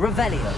Revelio.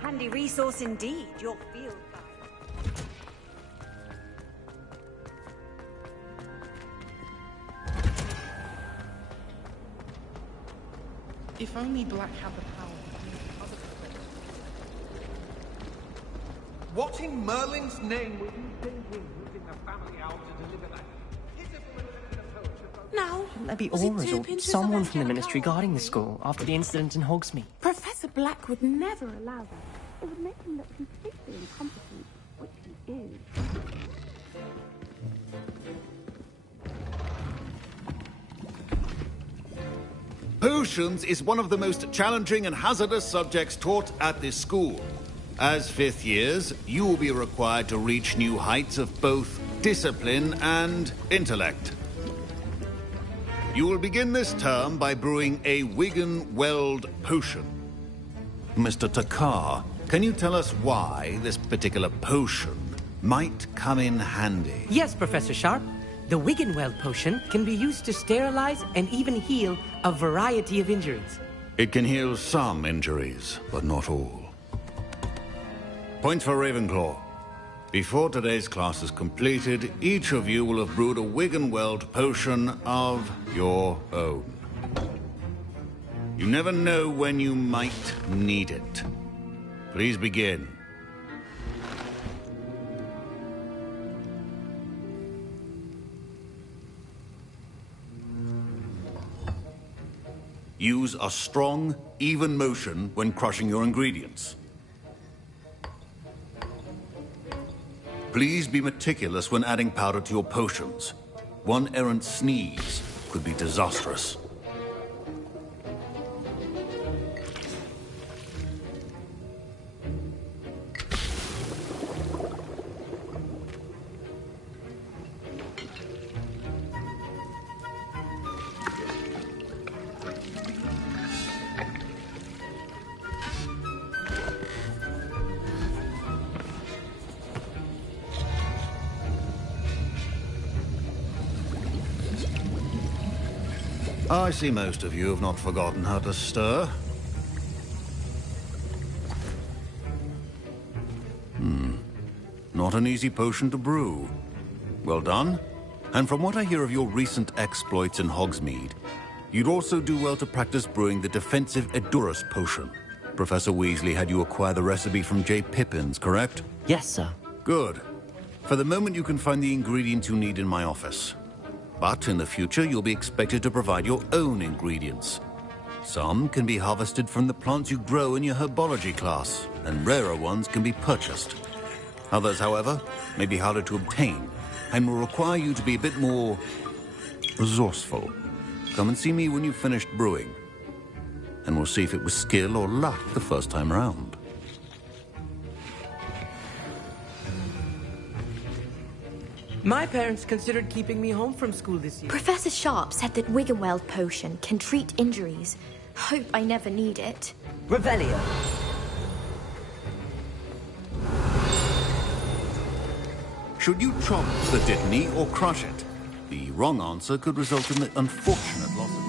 Handy resource indeed, your field guide. If only Black had the power. What in Merlin's name were you thinking, using the family owl to deliver that pitiful letter to poach? Now, Shouldn't there be was it auras 2 or pinches someone of from the angelic Ministry oil? guarding the school after the incident in Hogsmeade? Professor Black would never allow that. It would make him look completely incompetent, which he is. Potions is one of the most challenging and hazardous subjects taught at this school. As fifth years, you will be required to reach new heights of both discipline and intellect. You will begin this term by brewing a Wigan-Weld potion. Mr. Takar, can you tell us why this particular potion might come in handy? Yes, Professor Sharp. The Wiggenweld potion can be used to sterilize and even heal a variety of injuries. It can heal some injuries, but not all. Points for Ravenclaw. Before today's class is completed, each of you will have brewed a Wiggenweld potion of your own. You never know when you might need it. Please begin. Use a strong, even motion when crushing your ingredients. Please be meticulous when adding powder to your potions. One errant sneeze could be disastrous. I see most of you have not forgotten how to stir. Not an easy potion to brew. Well done. And from what I hear of your recent exploits in Hogsmeade, you'd also do well to practice brewing the defensive Edurus potion. Professor Weasley had you acquire the recipe from J. Pippins, correct? Yes, sir. Good. For the moment, you can find the ingredients you need in my office. But in the future, you'll be expected to provide your own ingredients. Some can be harvested from the plants you grow in your herbology class, and rarer ones can be purchased. Others, however, may be harder to obtain, and will require you to be a bit more resourceful. Come and see me when you've finished brewing, and we'll see if it was skill or luck the first time around. My parents considered keeping me home from school this year. Professor Sharp said that Wiggenweld potion can treat injuries. Hope I never need it. Revelio. Should you chop the Dittany or crush it? The wrong answer could result in the unfortunate loss of...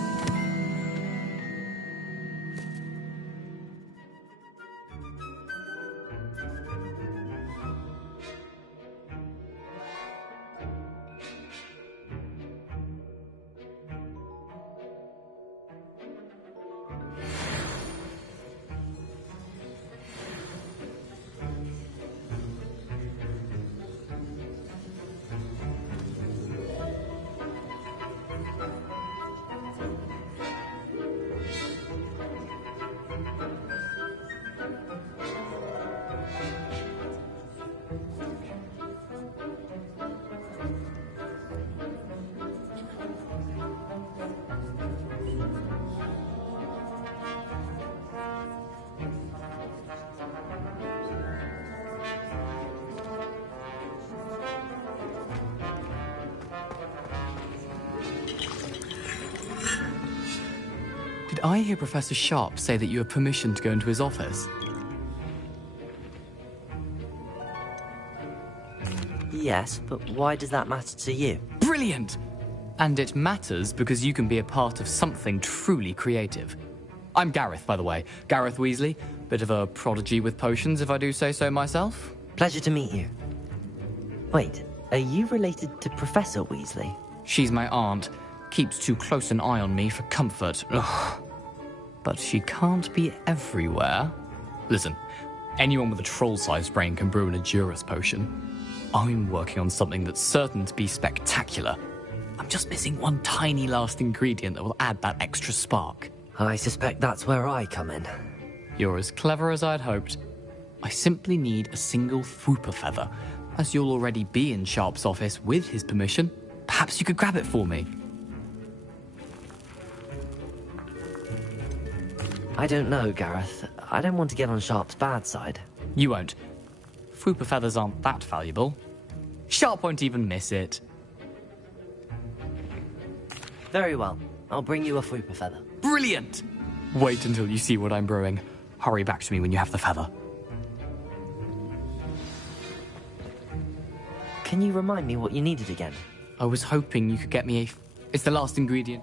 Did I hear Professor Sharp say that you have permission to go into his office? Yes, but why does that matter to you? Brilliant! And it matters because you can be a part of something truly creative. I'm Gareth, by the way. Gareth Weasley. Bit of a prodigy with potions, if I do say so myself. Pleasure to meet you. Wait, are you related to Professor Weasley? She's my aunt. Keeps too close an eye on me for comfort. Ugh. But she can't be everywhere. Listen, anyone with a troll-sized brain can brew an Edurus potion. I'm working on something that's certain to be spectacular. I'm just missing one tiny last ingredient that will add that extra spark. I suspect that's where I come in. You're as clever as I'd hoped. I simply need a single Fwooper feather. As you'll already be in Sharp's office with his permission, perhaps you could grab it for me. I don't know, Gareth. I don't want to get on Sharp's bad side. You won't. Fwooper feathers aren't that valuable. Sharp won't even miss it. Very well. I'll bring you a Fwooper feather. Brilliant! Wait until you see what I'm brewing. Hurry back to me when you have the feather. Can you remind me what you needed again? I was hoping you could get me a... It's the last ingredient.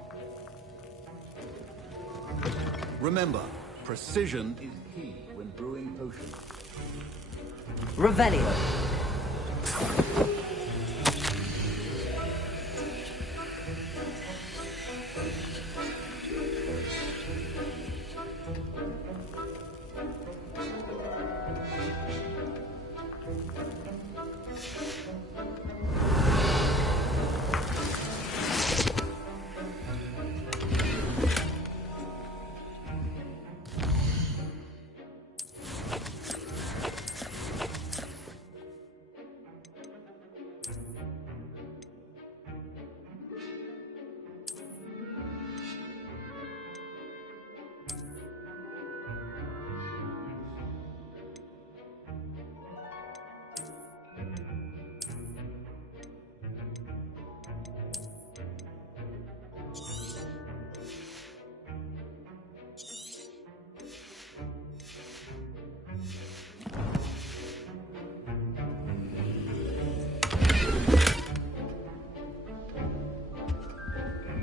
Remember, precision is key when brewing potions. Revelio.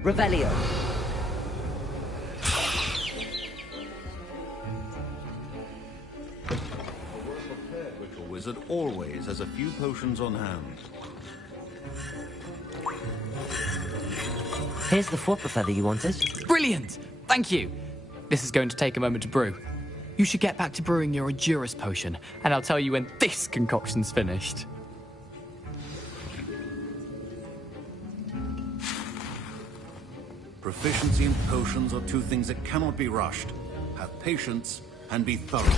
Revelio. Ritual wizard always has a few potions on hand. Here's the Fwooper feather you wanted. Brilliant! Thank you! This is going to take a moment to brew. You should get back to brewing your Edurus potion, and I'll tell you when this concoction's finished. Proficiency in potions are two things that cannot be rushed. Have patience and be thorough.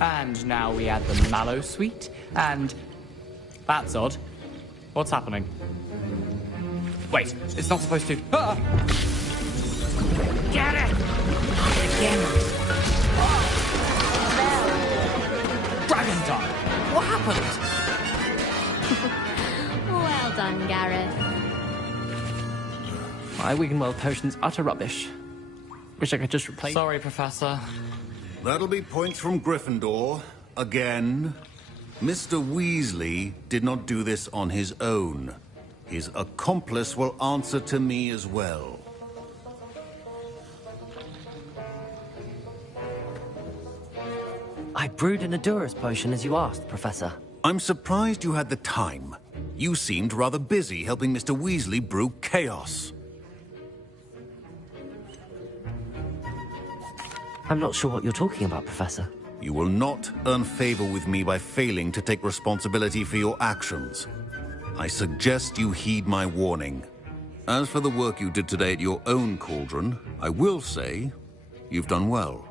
And now we add the Mallow Sweet, and... That's odd. What's happening? Wait, it's not supposed to... Ah! Get it! Again. Dragon time! What happened? Well done, Gareth. My Wiggenweld potion's utter rubbish. Wish I could just replace... Sorry, Professor. That'll be points from Gryffindor. Again. Mr. Weasley did not do this on his own. His accomplice will answer to me as well. I brewed an Adurus potion as you asked, Professor. I'm surprised you had the time. You seemed rather busy helping Mr. Weasley brew chaos. I'm not sure what you're talking about, Professor. You will not earn favor with me by failing to take responsibility for your actions. I suggest you heed my warning. As for the work you did today at your own cauldron, I will say you've done well.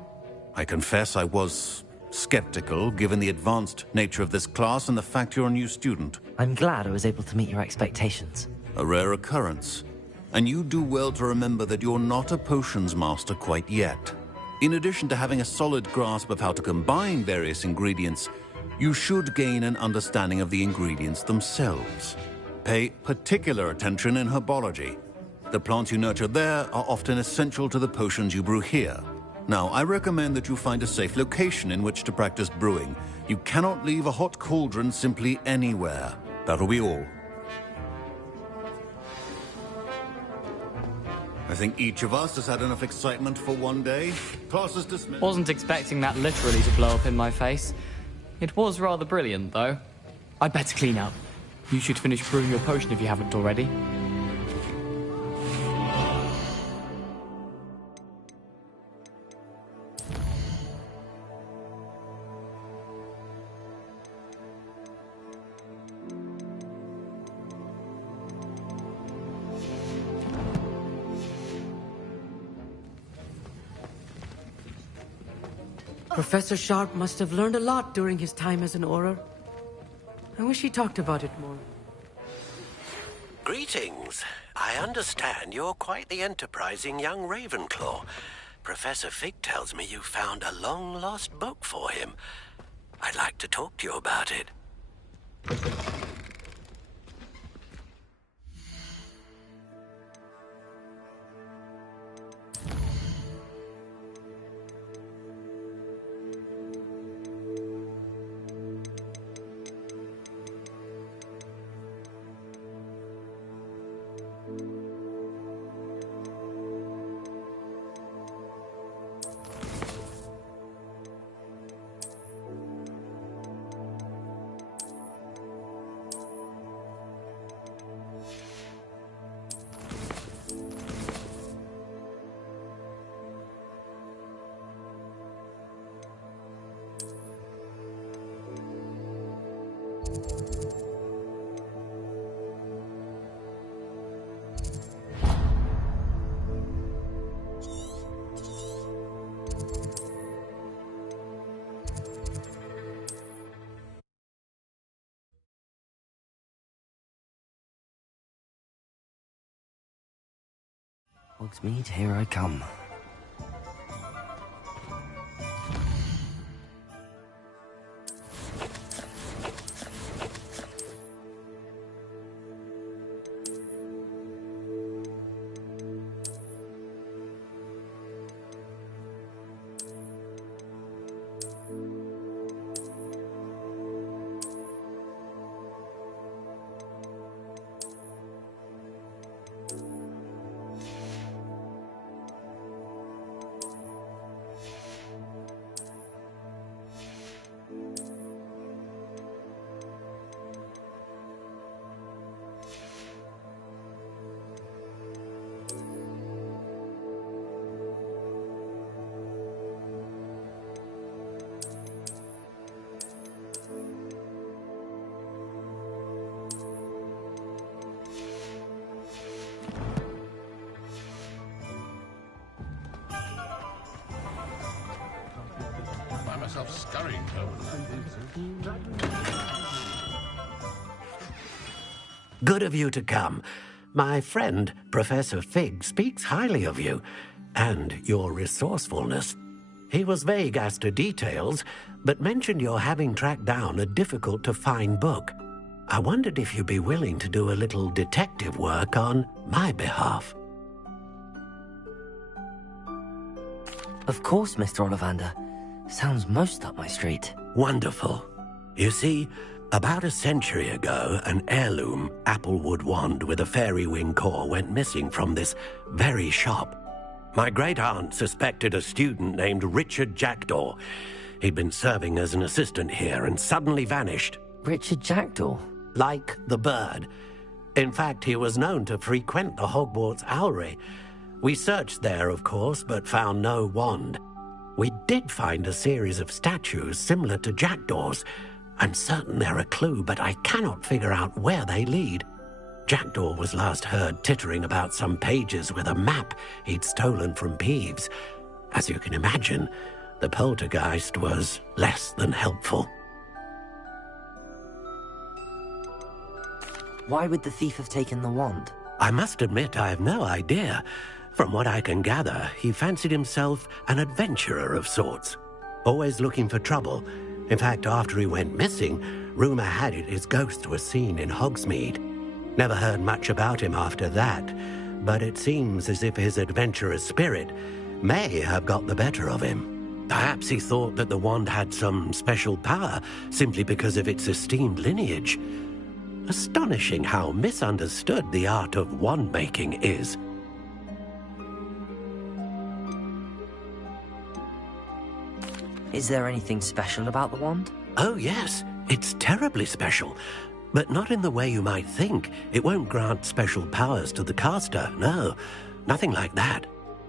I confess I was skeptical, given the advanced nature of this class and the fact you're a new student. I'm glad I was able to meet your expectations. A rare occurrence. And you do well to remember that you're not a potions master quite yet. In addition to having a solid grasp of how to combine various ingredients, you should gain an understanding of the ingredients themselves. Pay particular attention in herbology. The plants you nurture there are often essential to the potions you brew here. Now, I recommend that you find a safe location in which to practice brewing. You cannot leave a hot cauldron simply anywhere. That'll be all. I think each of us has had enough excitement for one day. Class is dismissed. Wasn't expecting that literally to blow up in my face. It was rather brilliant, though. I'd better clean up. You should finish brewing your potion if you haven't already. Professor Sharp must have learned a lot during his time as an Auror. I wish he talked about it more. Greetings. I understand you're quite the enterprising young Ravenclaw. Professor Fig tells me you found a long-lost book for him. I'd like to talk to you about it. Hogsmeade, here I come. myself scurrying home. Good of you to come. My friend, Professor Fig, speaks highly of you and your resourcefulness. He was vague as to details, but mentioned your having tracked down a difficult-to-find book. I wondered if you'd be willing to do a little detective work on my behalf. Of course, Mr. Ollivander. Sounds most up my street. Wonderful. You see, about a century ago, an heirloom applewood wand with a fairy wing core went missing from this very shop. My great-aunt suspected a student named Richard Jackdaw. He'd been serving as an assistant here and suddenly vanished. Richard Jackdaw? Like the bird. In fact, he was known to frequent the Hogwarts Owlery. We searched there, of course, but found no wand. We did find a series of statues similar to Jackdaw's. I'm certain they're a clue, but I cannot figure out where they lead. Jackdaw was last heard tittering about some pages with a map he'd stolen from Peeves. As you can imagine, the poltergeist was less than helpful. Why would the thief have taken the wand? I must admit I have no idea. From what I can gather, he fancied himself an adventurer of sorts, always looking for trouble. In fact, after he went missing, rumour had it his ghost was seen in Hogsmeade. Never heard much about him after that, but it seems as if his adventurous spirit may have got the better of him. Perhaps he thought that the wand had some special power simply because of its esteemed lineage. Astonishing how misunderstood the art of wand-making is. Is there anything special about the wand? Oh yes, it's terribly special. But not in the way you might think. It won't grant special powers to the caster, no. Nothing like that.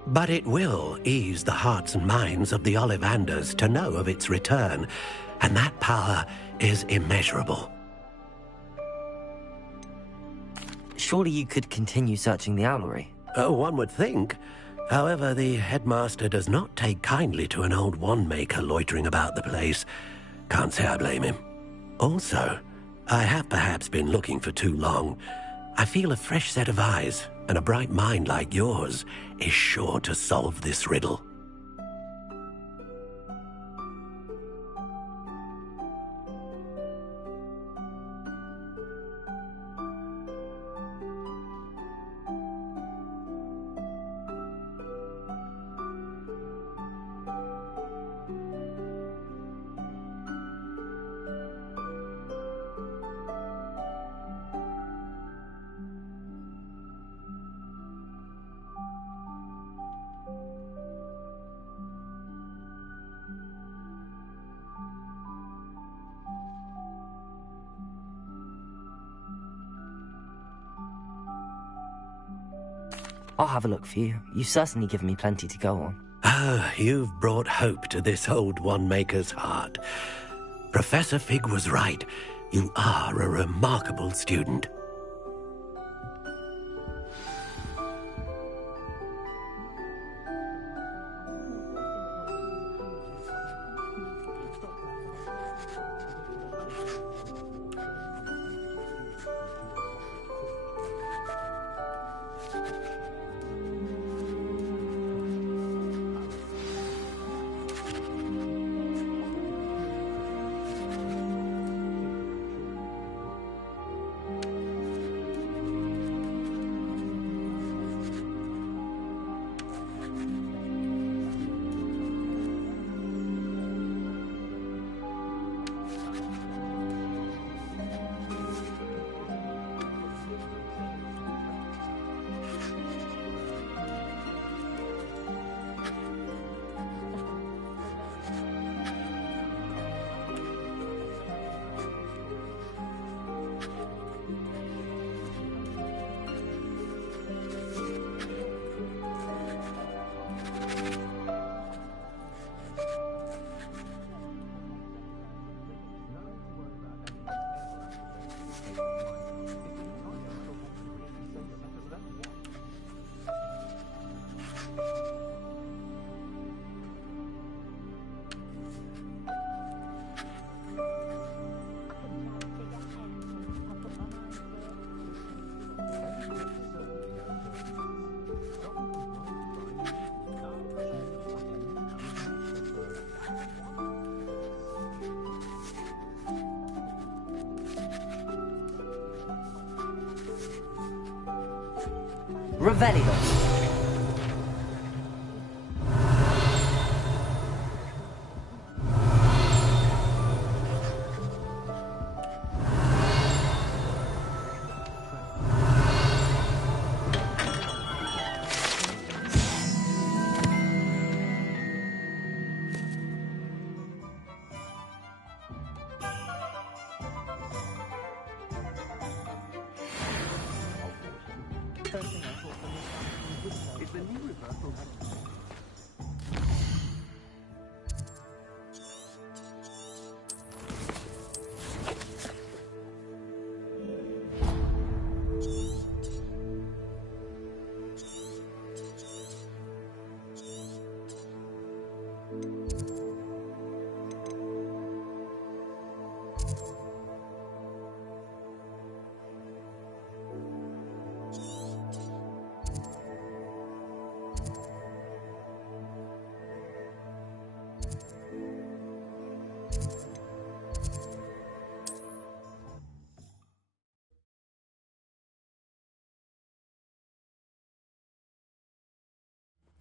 But it will ease the hearts and minds of the Ollivanders to know of its return, and that power is immeasurable. Surely you could continue searching the Owlery. Oh, one would think. However, the headmaster does not take kindly to an old wand-maker loitering about the place. Can't say I blame him. Also, I have perhaps been looking for too long. I feel a fresh set of eyes, and a bright mind like yours is sure to solve this riddle. I'll have a look for you. You've certainly given me plenty to go on. Ah, you've brought hope to this old wand-maker's heart. Professor Fig was right. You are a remarkable student. Revelio.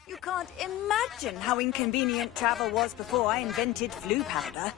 You can't imagine how inconvenient travel was before I invented flu powder.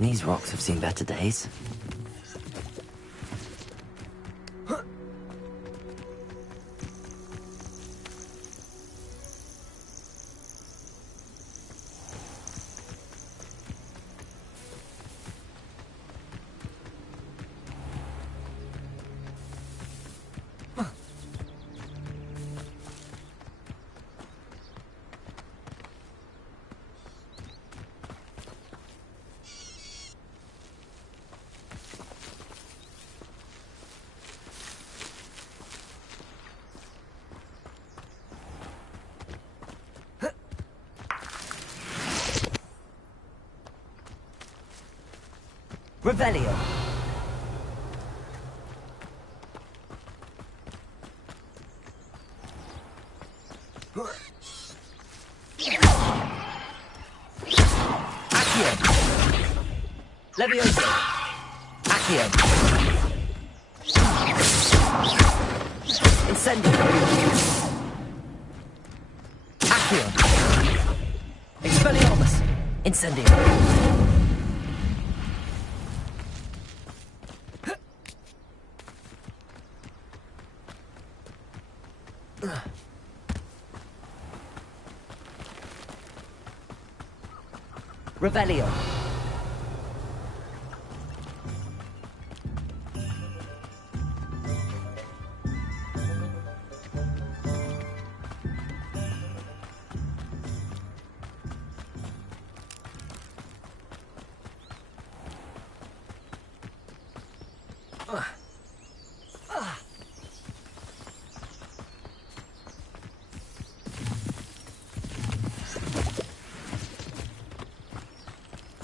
These rocks have seen better days. Revelio. Accio. Levioso. Accio. Incendio. Accio. Expelliarmus. Incendio. Revelio.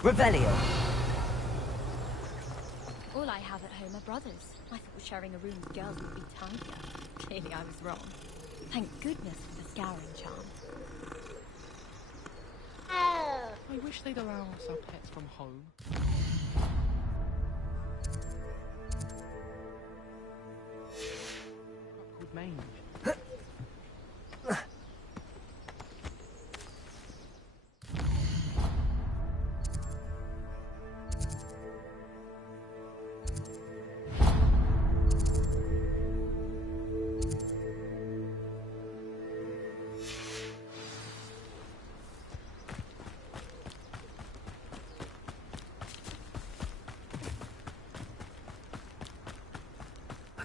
Revelio. All I have at home are brothers. I thought sharing a room with girls would be tidier. Clearly I was wrong. Thank goodness for the scouring charm. I wish they'd allow us our pets from home. Called mange.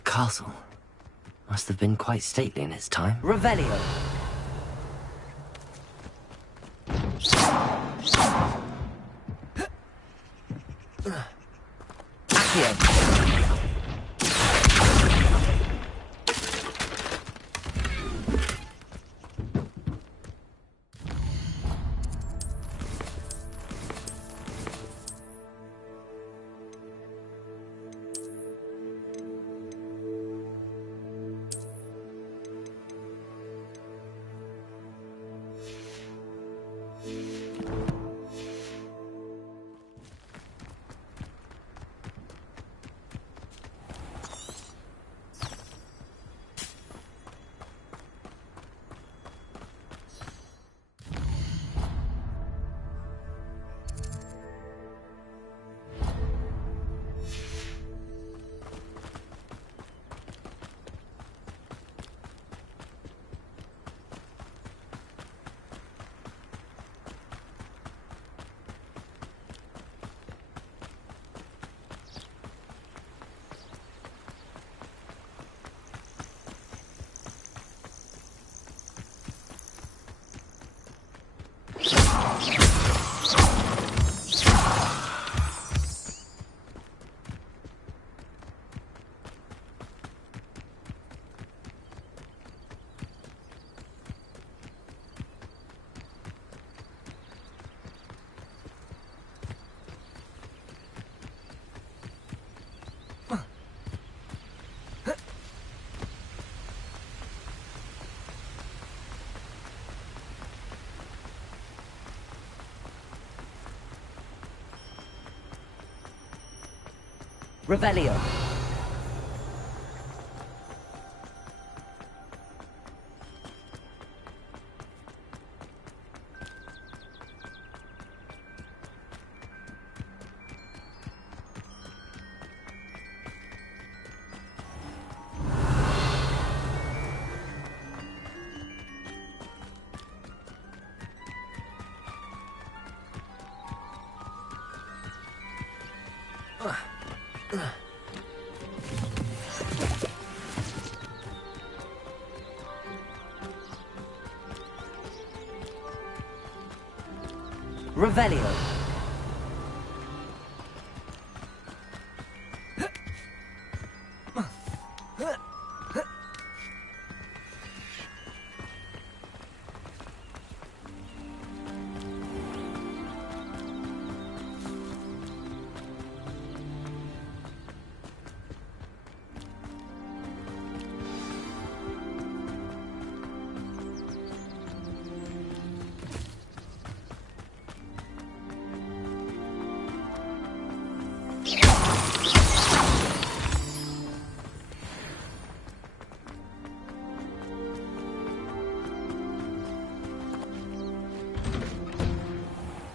Castle. Must have been quite stately in its time. Revelio. Revelio. Revelio.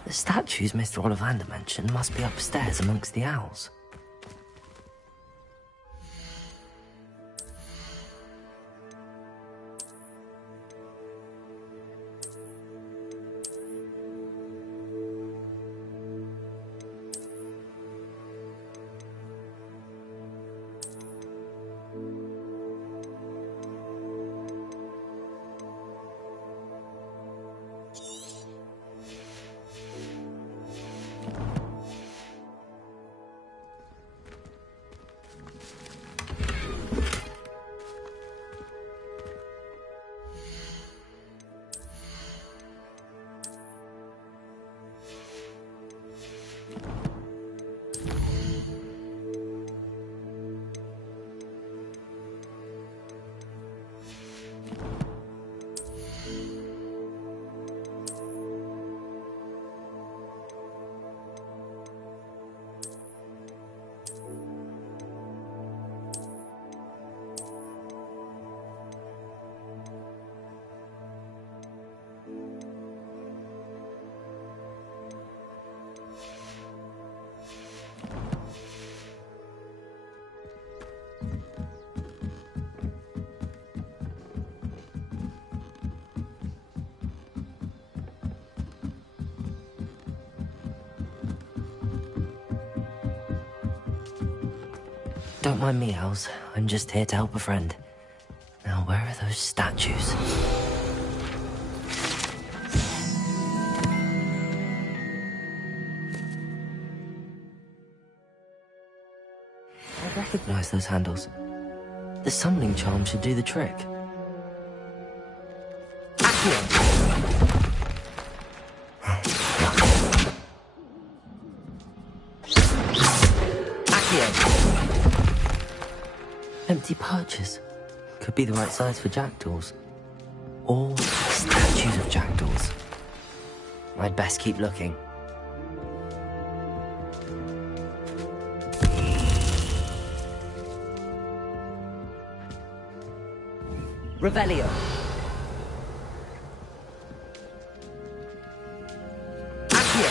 The statues Mr. Ollivander mentioned must be upstairs amongst the owls. Don't mind me, owls. I'm just here to help a friend. Now, where are those statues? I recognize those handles. The summoning charm should do the trick. Accio! Empty perches. Could be the right size for jackdaws. Or statues of jackdaws. I'd best keep looking. Revelio. Accio!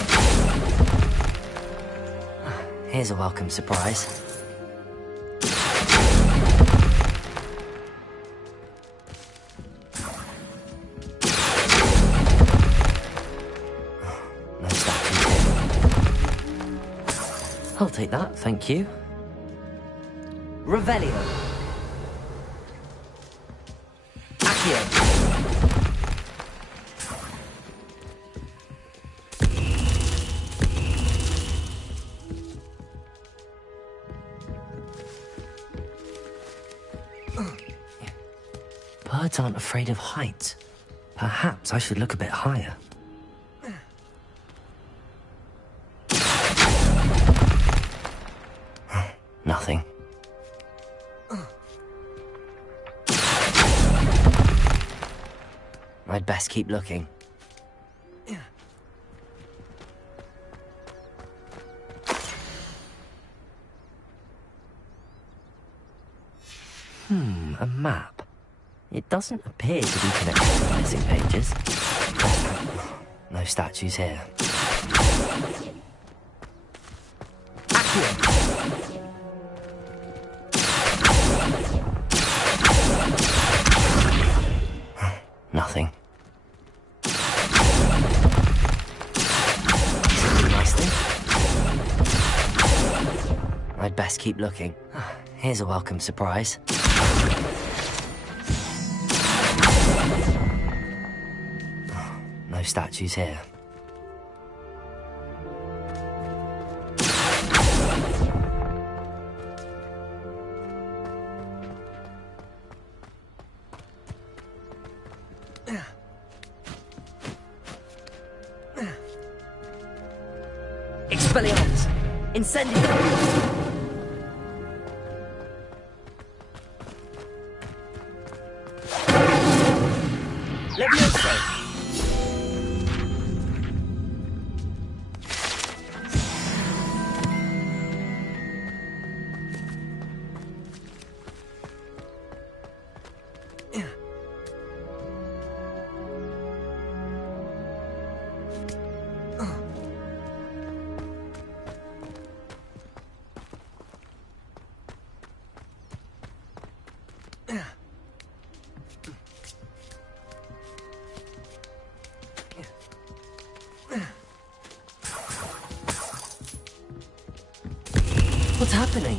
Here's a welcome surprise. I'll take that, thank you. Revelio. Accio. Birds aren't afraid of heights. Perhaps I should look a bit higher. Nothing. I'd best keep looking. map. It doesn't appear to be connected to the missing pages. No statues here. Nothing. Something nice thing? I'd best keep looking. Here's a welcome surprise. No statues here. Expelliarmus! Incendiary! Levioso! What's happening?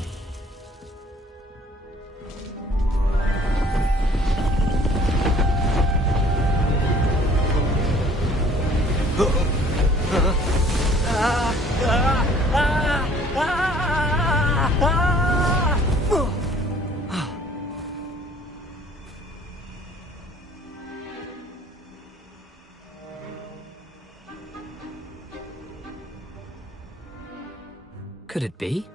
Could it be?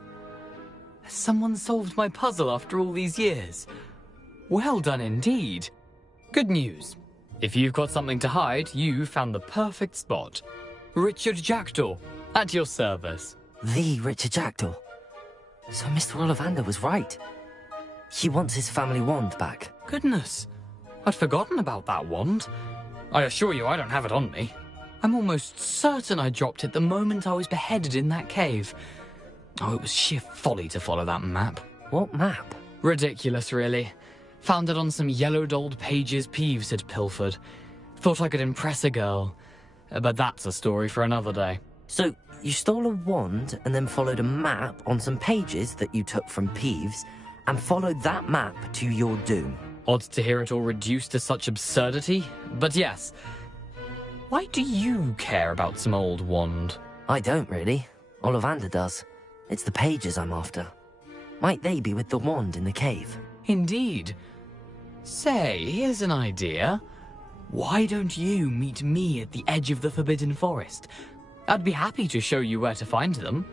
Has someone solved my puzzle after all these years? Well done indeed. Good news. If you've got something to hide, you found the perfect spot. Richard Jackdaw, at your service. The Richard Jackdaw. So Mr. Ollivander was right. He wants his family wand back. Goodness, I'd forgotten about that wand. I assure you I don't have it on me. I'm almost certain I dropped it the moment I was beheaded in that cave. Oh, it was sheer folly to follow that map. What map? Ridiculous, really. Found it on some yellowed old pages Peeves had pilfered. Thought I could impress a girl. But that's a story for another day. So, you stole a wand and then followed a map on some pages that you took from Peeves and followed that map to your doom. Odd to hear it all reduced to such absurdity, but yes. Why do you care about some old wand? I don't, really. Ollivander does. It's the pages I'm after. Might they be with the wand in the cave? Indeed. Say, here's an idea. Why don't you meet me at the edge of the Forbidden Forest? I'd be happy to show you where to find them.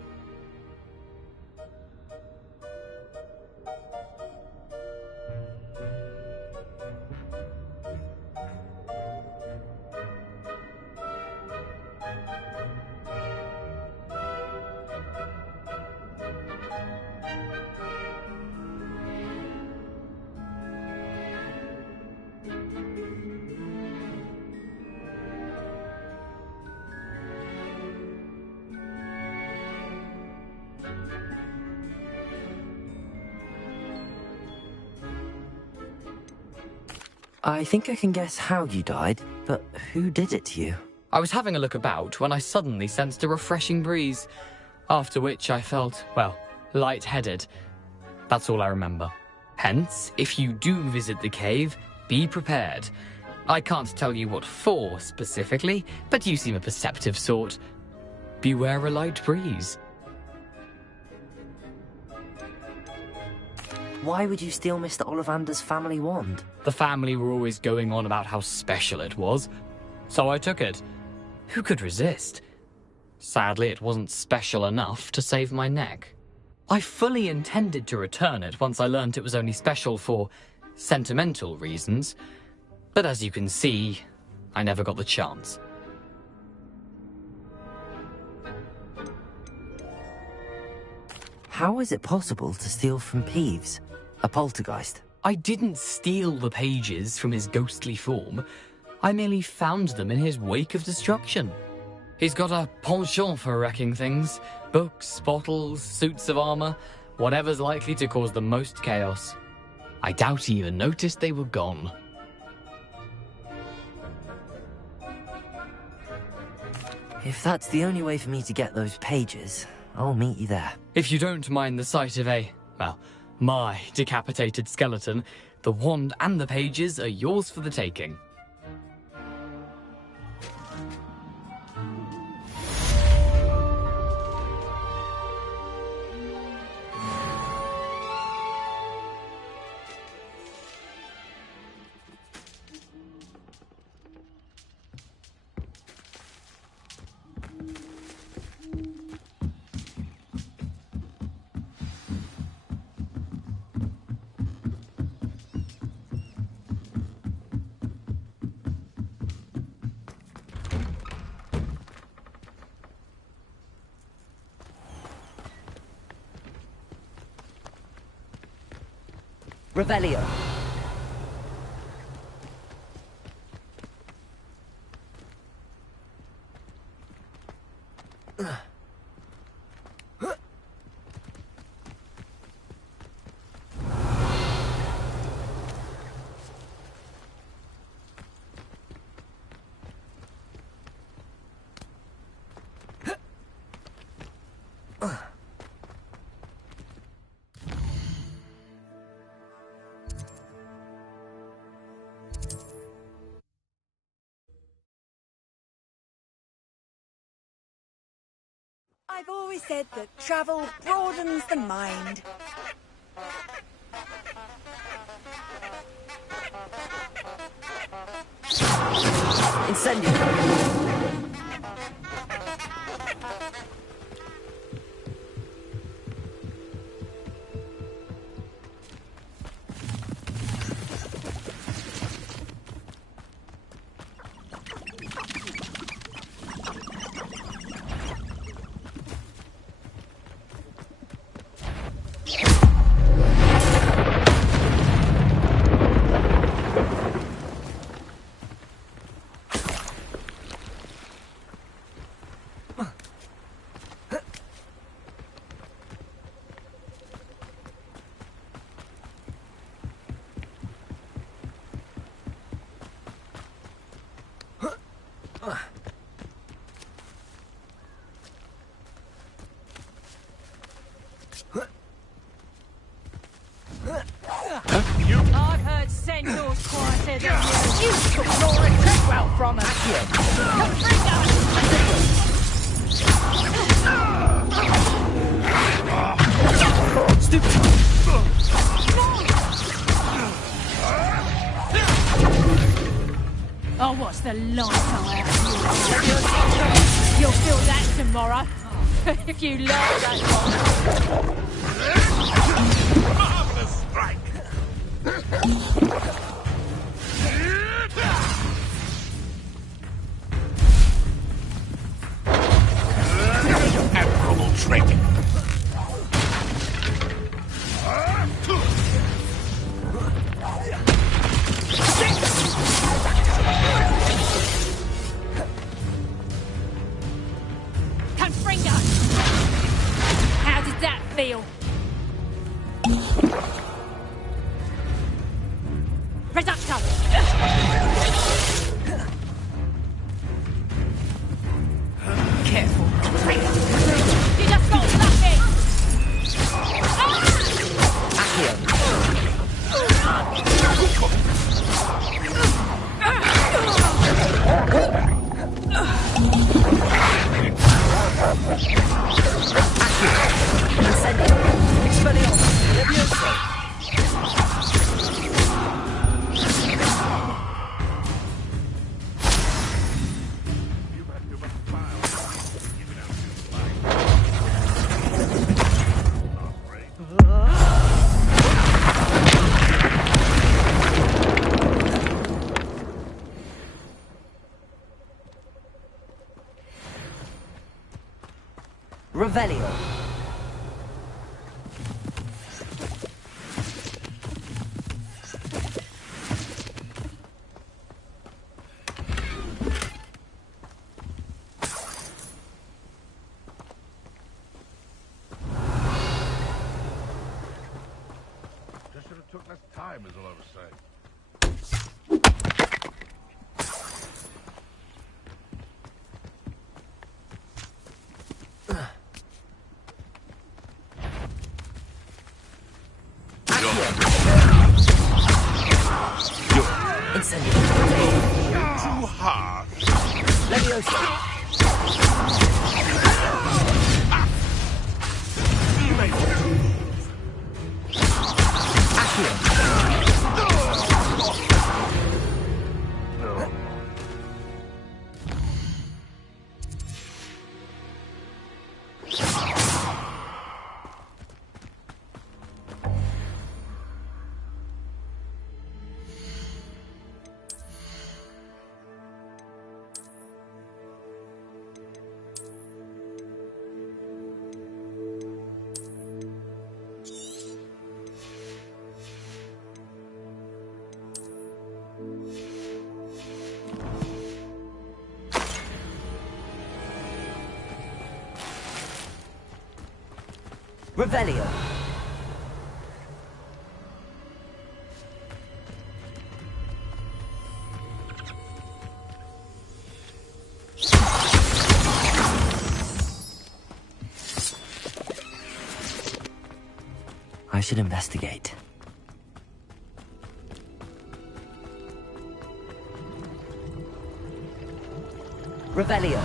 I think I can guess how you died, but who did it to you? I was having a look about when I suddenly sensed a refreshing breeze, after which I felt, well, lightheaded. That's all I remember. Hence, if you do visit the cave, be prepared. I can't tell you what for specifically, but you seem a perceptive sort. Beware a light breeze. Why would you steal Mr. Ollivander's family wand? The family were always going on about how special it was, so I took it. Who could resist? Sadly, it wasn't special enough to save my neck. I fully intended to return it once I learned it was only special for sentimental reasons, but as you can see, I never got the chance. How is it possible to steal from Peeves, a poltergeist? I didn't steal the pages from his ghostly form. I merely found them in his wake of destruction. He's got a penchant for wrecking things. Books, bottles, suits of armor, whatever's likely to cause the most chaos. I doubt he even noticed they were gone. If that's the only way for me to get those pages, I'll meet you there. If you don't mind the sight of my decapitated skeleton, the wand and the pages are yours for the taking. Revelio. I've always said that travel broadens the mind. Incendio. I've heard Senyor's quieter than you. You took Laura Treadwell from us. Stupid. Oh, what's the light eye? You'll feel that tomorrow. If you like that one. Marvelous strike! Admirable trading. Confringo! How did that feel? Reducto! Careful. You just got lucky! Revelio. Revelio. I should investigate. Revelio.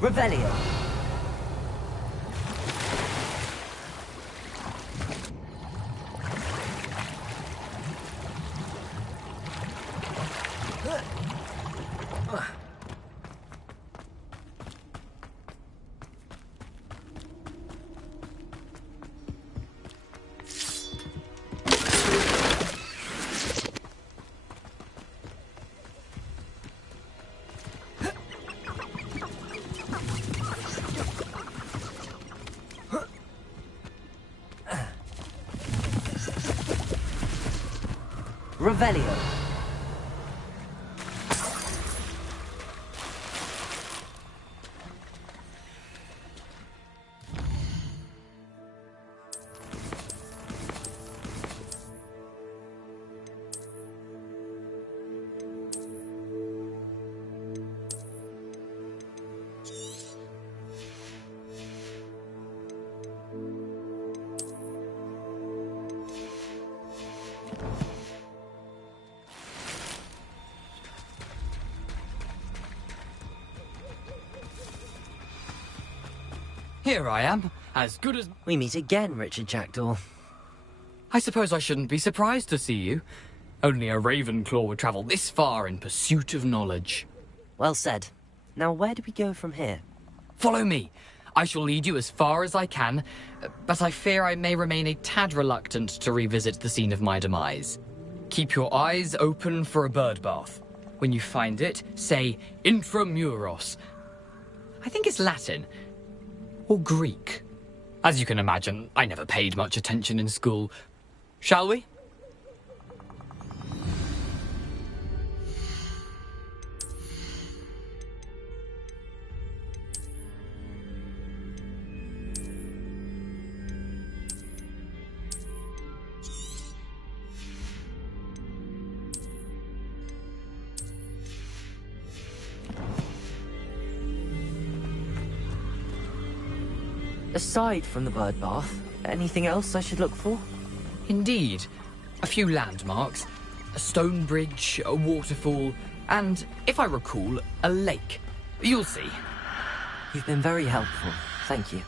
Revelio. Revelio. Here I am, as good as... We meet again, Richard Jackdaw. I suppose I shouldn't be surprised to see you. Only a Ravenclaw would travel this far in pursuit of knowledge. Well said. Now where do we go from here? Follow me. I shall lead you as far as I can, but I fear I may remain a tad reluctant to revisit the scene of my demise. Keep your eyes open for a bird bath. When you find it, say Intramuros. I think it's Latin. Or Greek. As you can imagine, I never paid much attention in school. Shall we? Aside from the bird bath, anything else I should look for? Indeed. A few landmarks, a stone bridge, a waterfall, and, if I recall, a lake. You'll see. You've been very helpful. Thank you.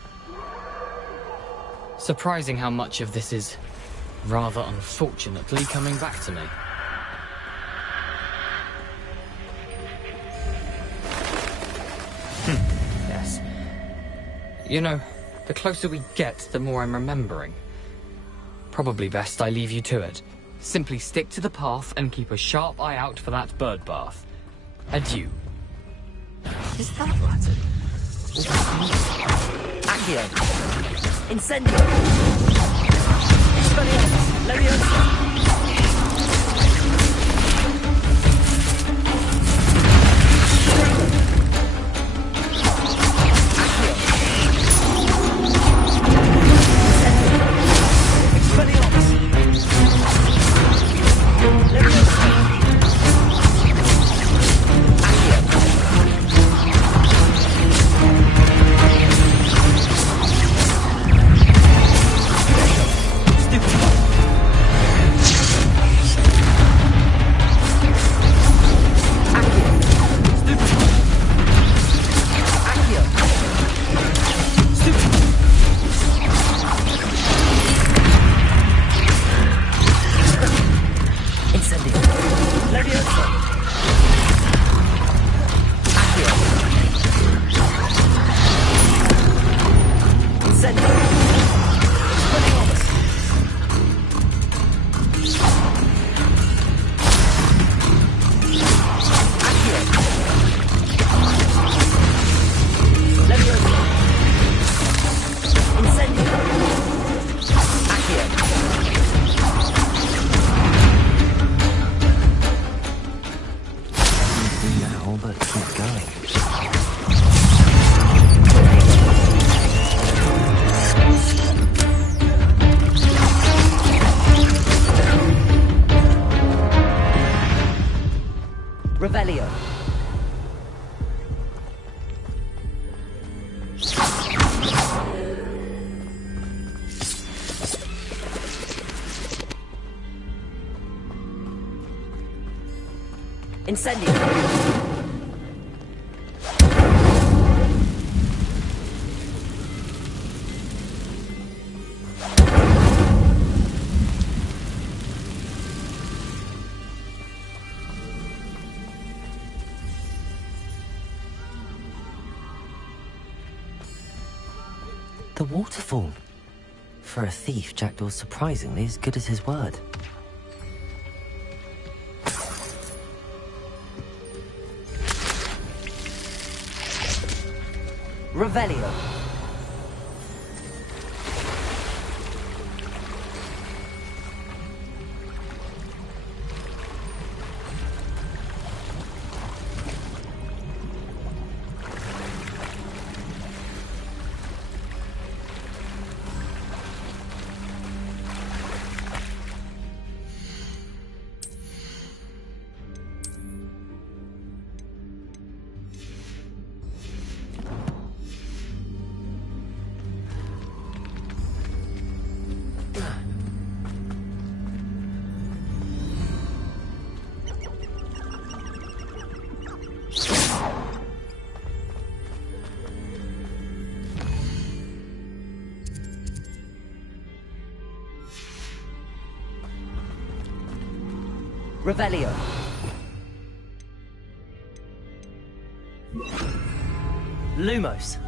Surprising how much of this is, rather unfortunately, coming back to me. Yes. You know, the closer we get, the more I'm remembering. Probably best I leave you to it. Simply stick to the path and keep a sharp eye out for that bird bath. Adieu. Is that Latin? Accio. Incendio. Expelliarmus. Leviosa. Revelio. Incendio. The waterfall. For a thief, Jackdaw's surprisingly as good as his word. Revelio. Revelio. Lumos.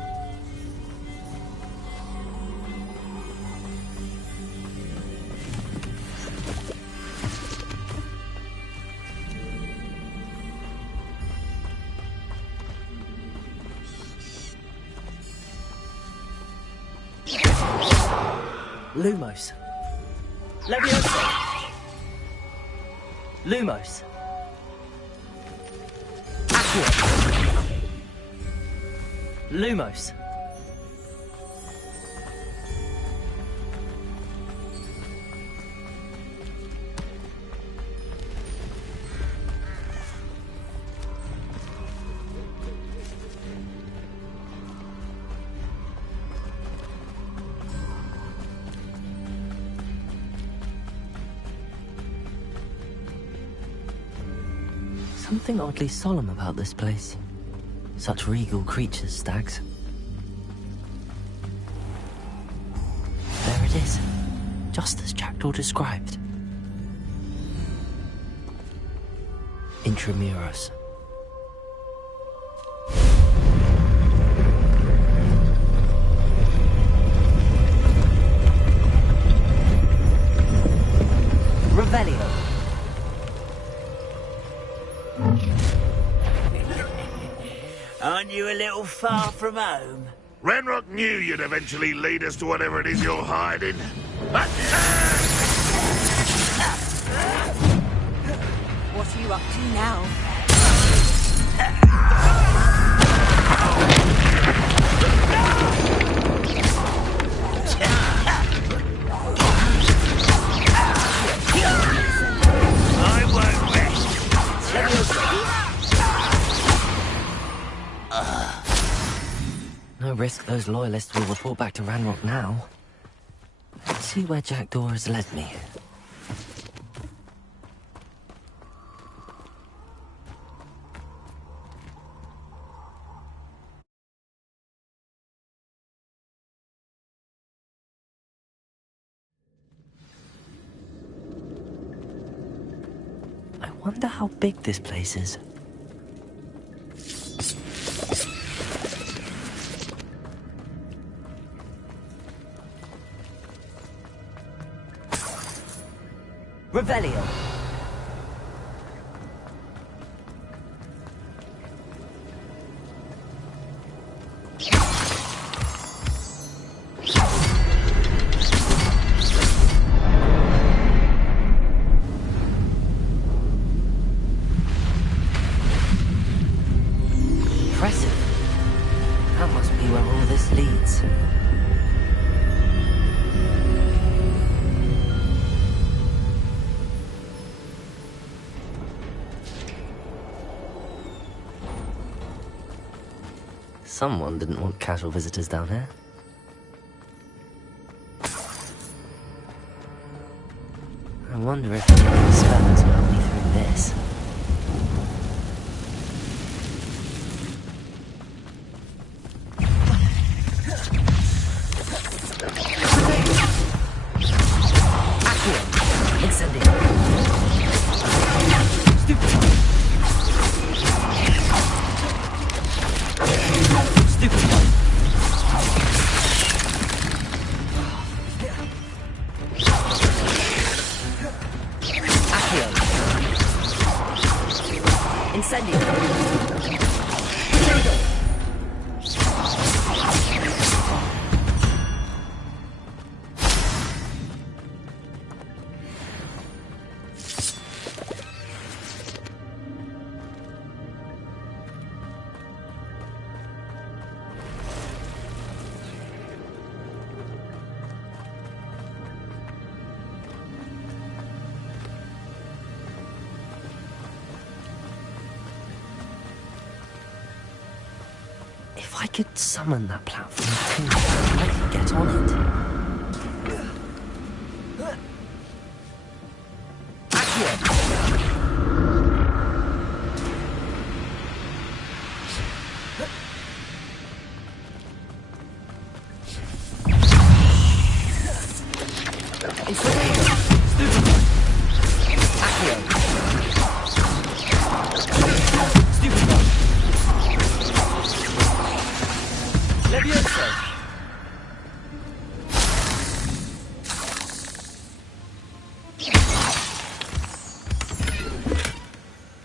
Lumos. Leviosa. Lumos. Accio. Lumos. Something oddly solemn about this place. Such regal creatures, stags. There it is, just as Jackdaw described. Intramuros. Revelio. a little far from home? Ranrock knew you'd eventually lead us to whatever it is you're hiding. What are you up to now? I won't rest. No risk those loyalists will report back to Ranrock now. Let's see where Jackdaw has led me. I wonder how big this place is. Revelio. Impressive. That must be where all this leads. Someone didn't want casual visitors down here. I wonder if the spells will help me through this. Accio! Incendio! If I could summon that platform too, I could get on it.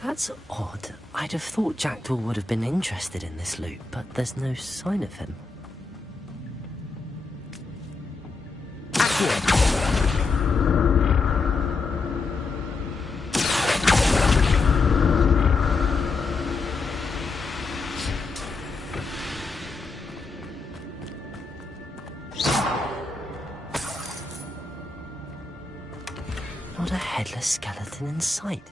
That's odd. I'd have thought Jackdaw would have been interested in this loot, but there's no sign of him. Not a headless skeleton in sight.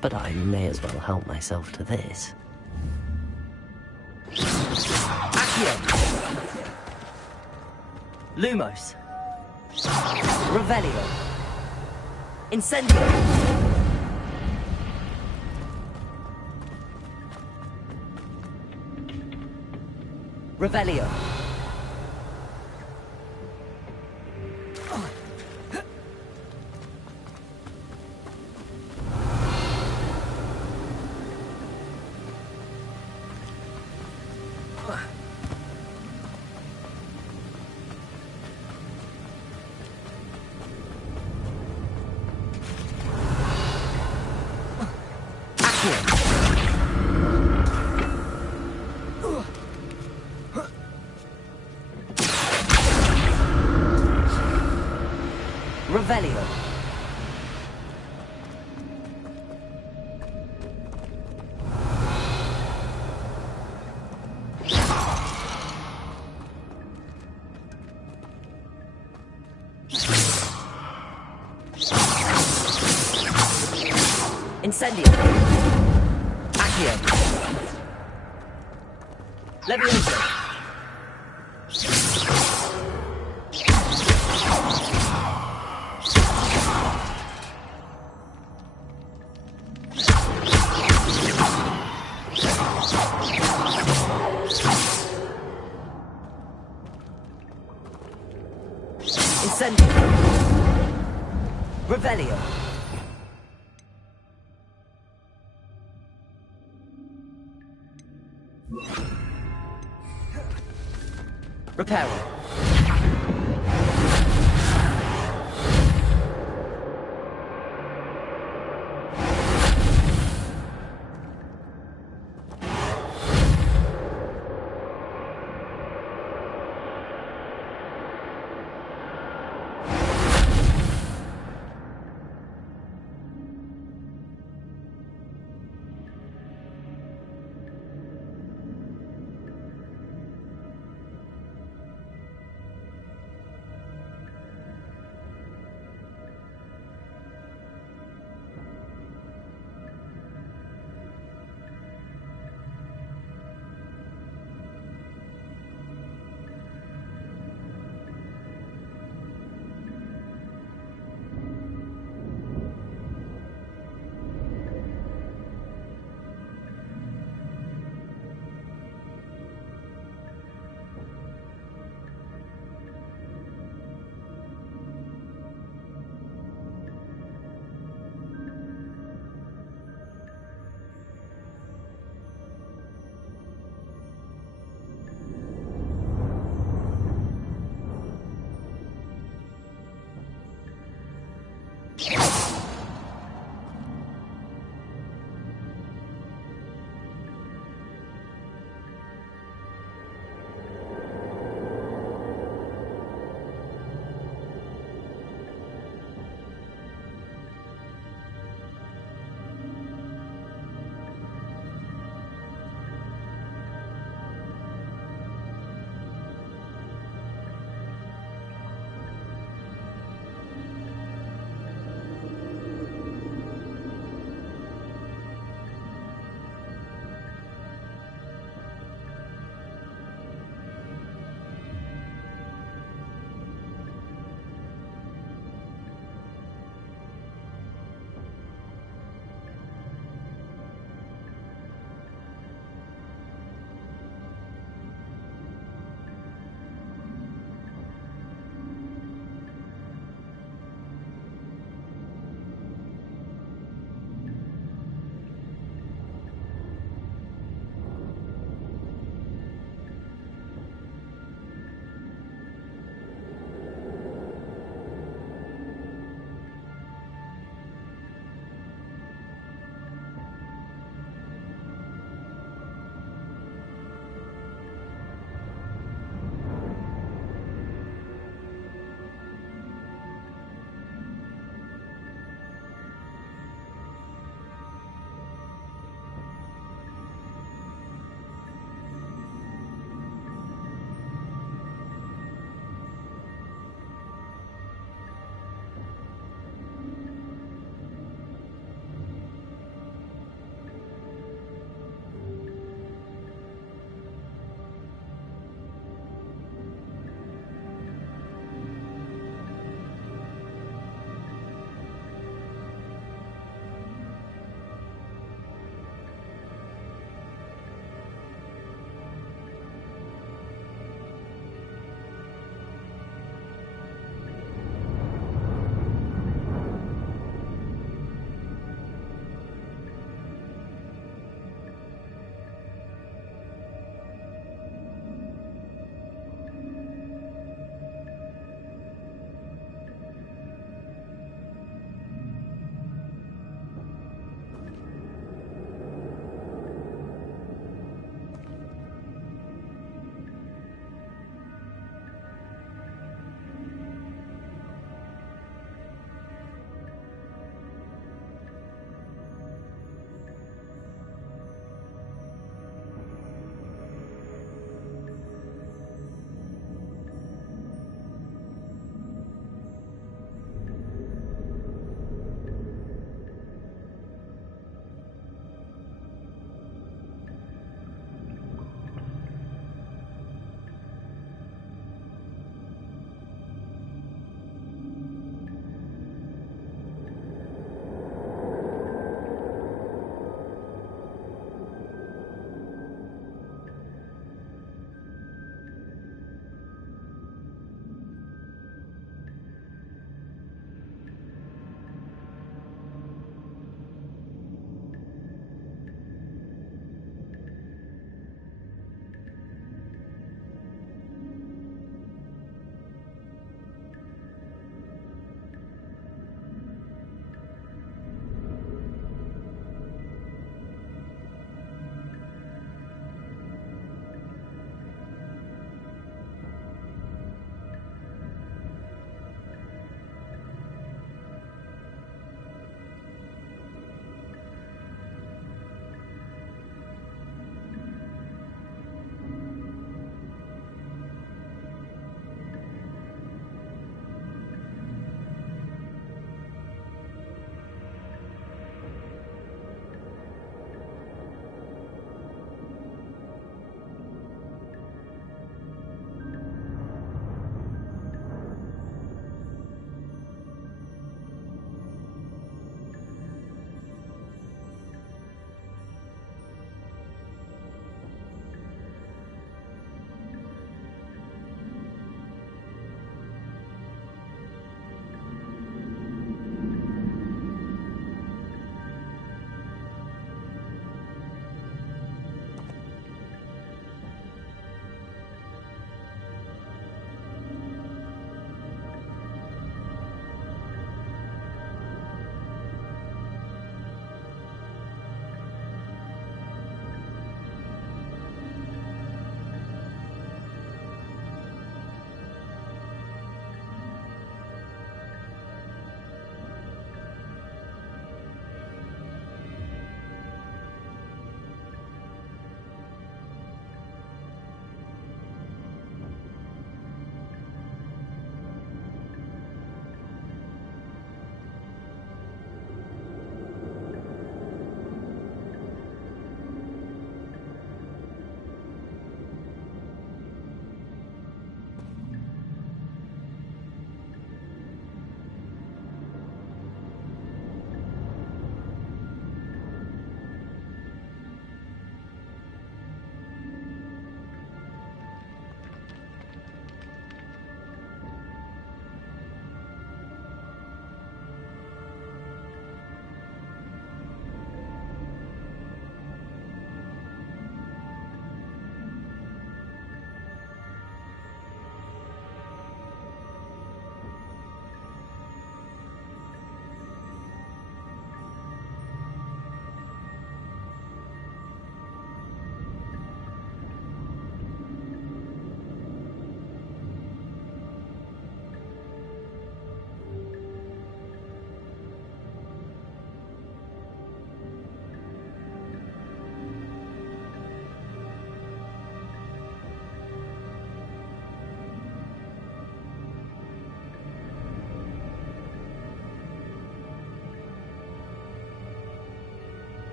But I may as well help myself to this. Accio. Lumos. Revelio. Incendio. Revelio. Revelio. Incendio. Accio. Levioso. Incendio. Revelio. Reparo.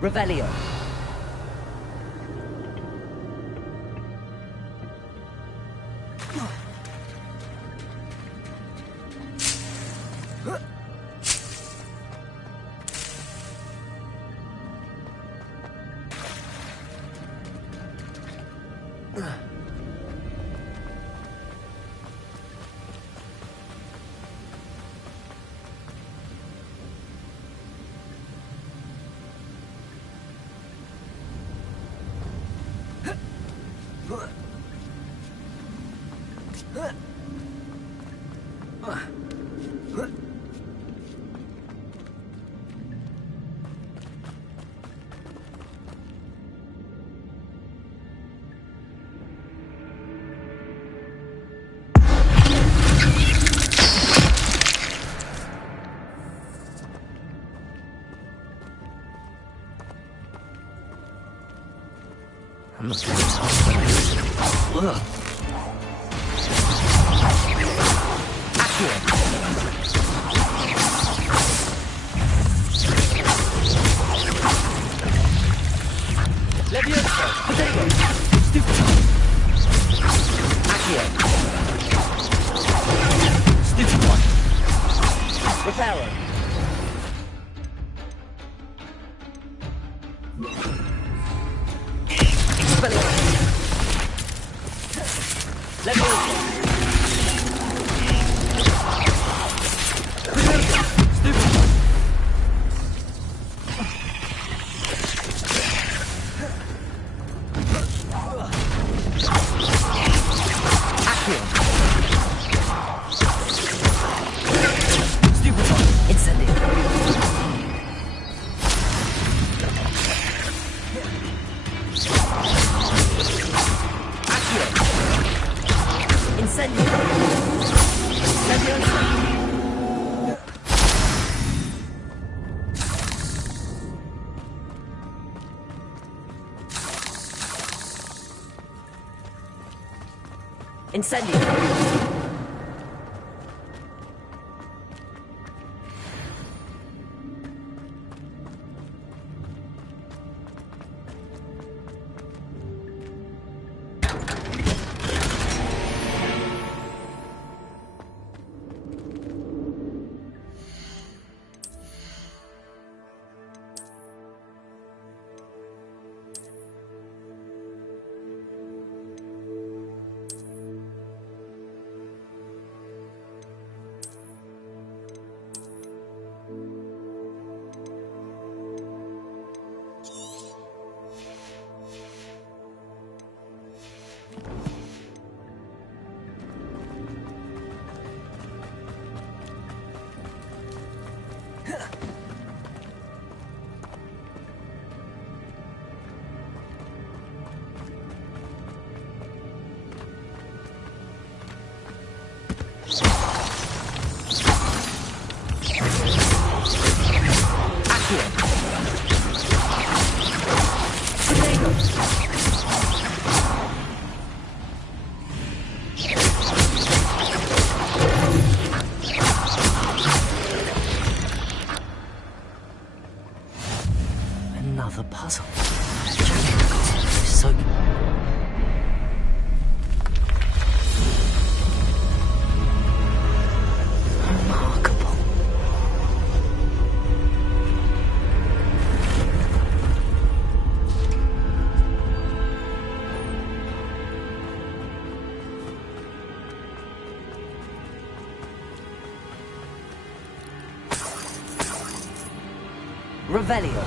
Revelio. I'm not sure it's hot. Levioso! Potato! Stupid! Accio! Stupid one! Reparo! Incendio! Another puzzle. So remarkable. Revelio.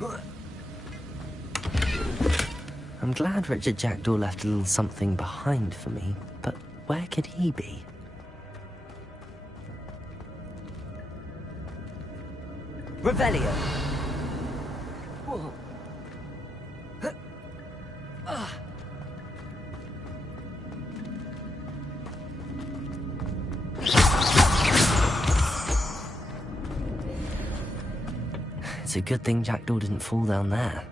I'm glad Richard Jackdaw left a little something behind for me, but where could he be? Revelio! Whoa. It's a good thing Jackdaw didn't fall down there.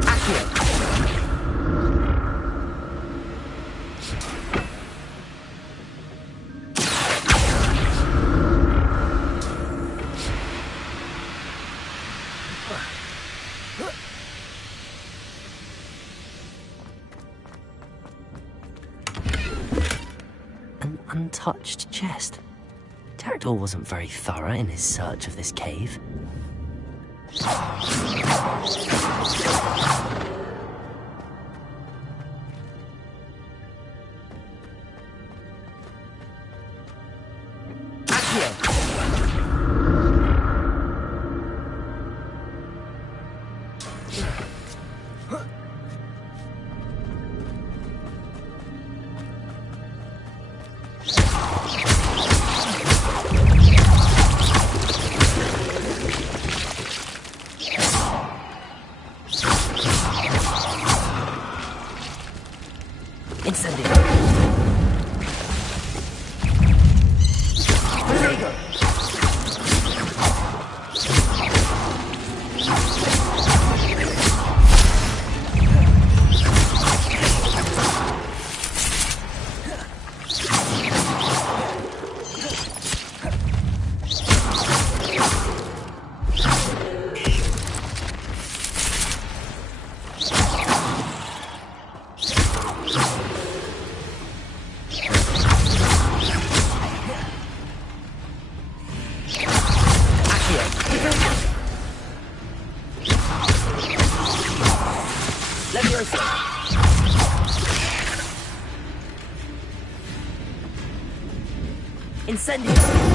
Accio! An untouched chest. Jackdaw wasn't very thorough in his search of this cave. Incendio!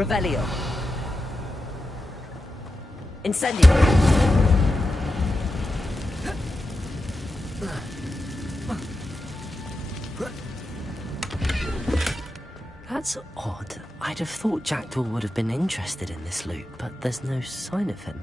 Revelio. Incendio. That's odd. I'd have thought Jackdaw would have been interested in this loot, but there's no sign of him.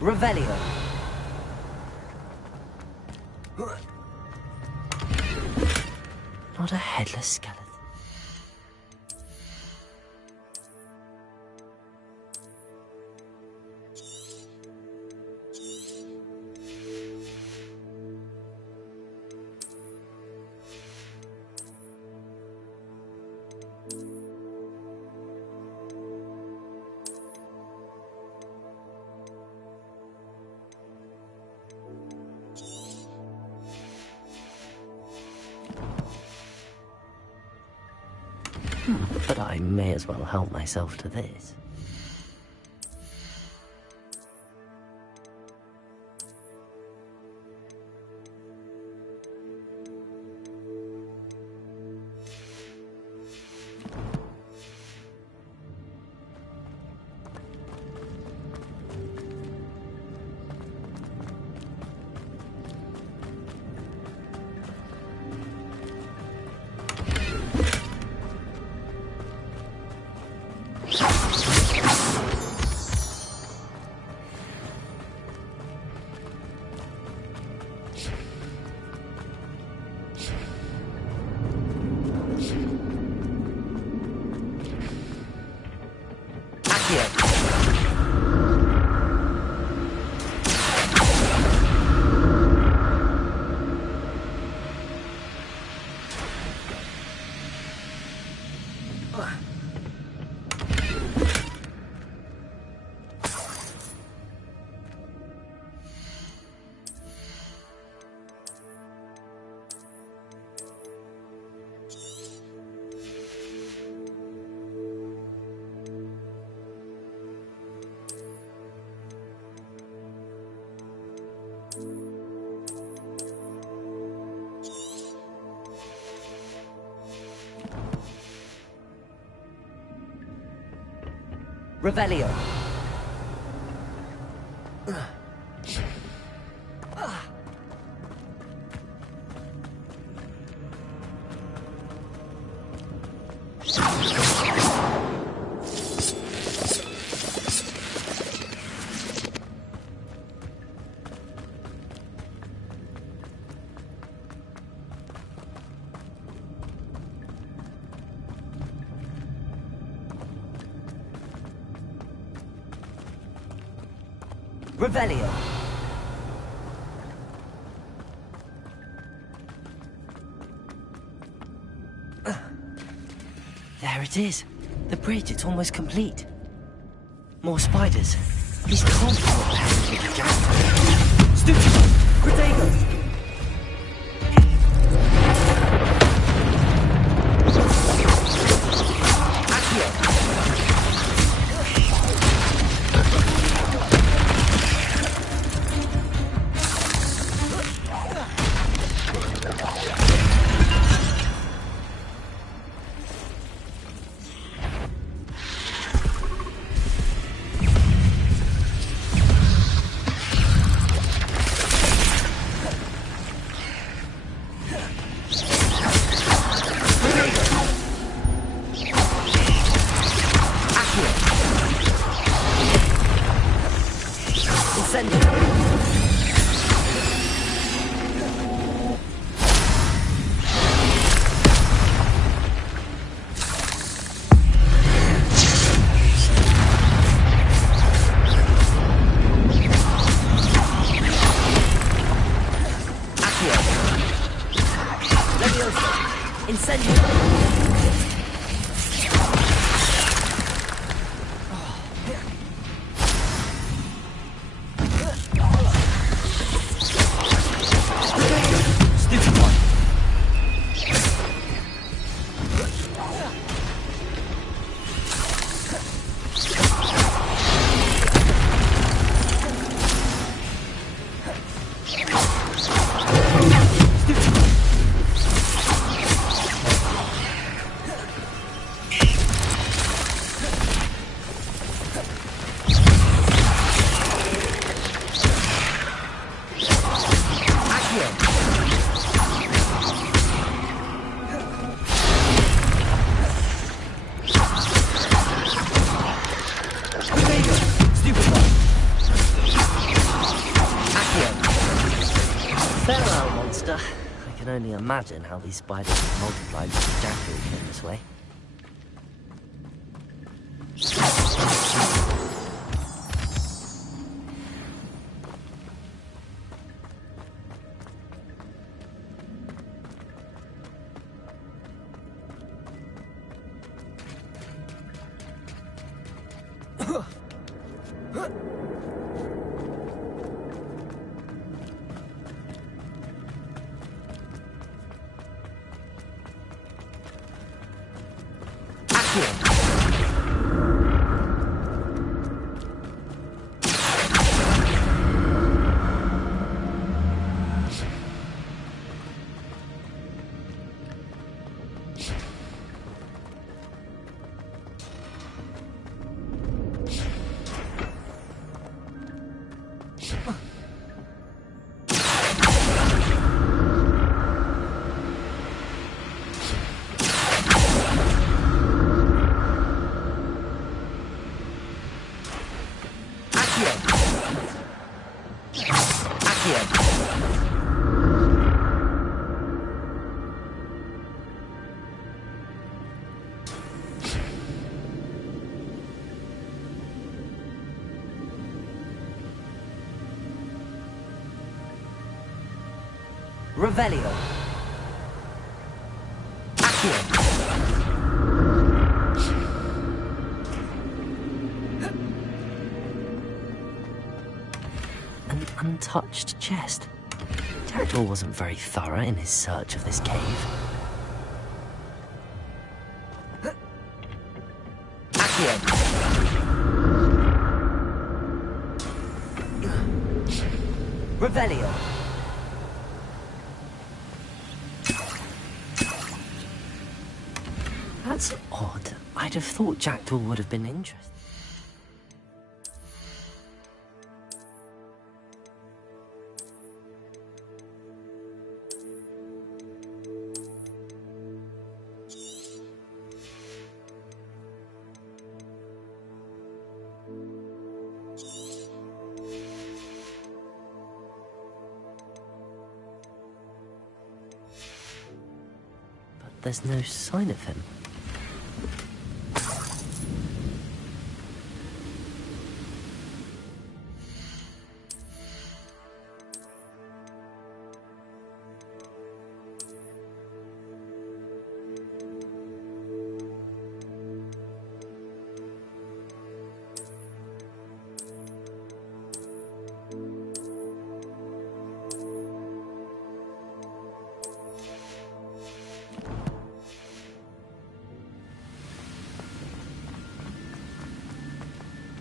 Revelio. Not a headless skeleton. But I may as well help myself to this. Revelio. Revelio. There it is. The bridge, it's almost complete. More spiders. These can't be what the hell with the jackal. Stupid! Protego! I can only imagine how these spiders multiplied with jackals in this way. Revelio. Accio. An untouched chest. Jackdaw wasn't very thorough in his search of this cave. Accio. Revelio. That's odd. I'd have thought Jackdaw would have been interested. But there's no sign of him.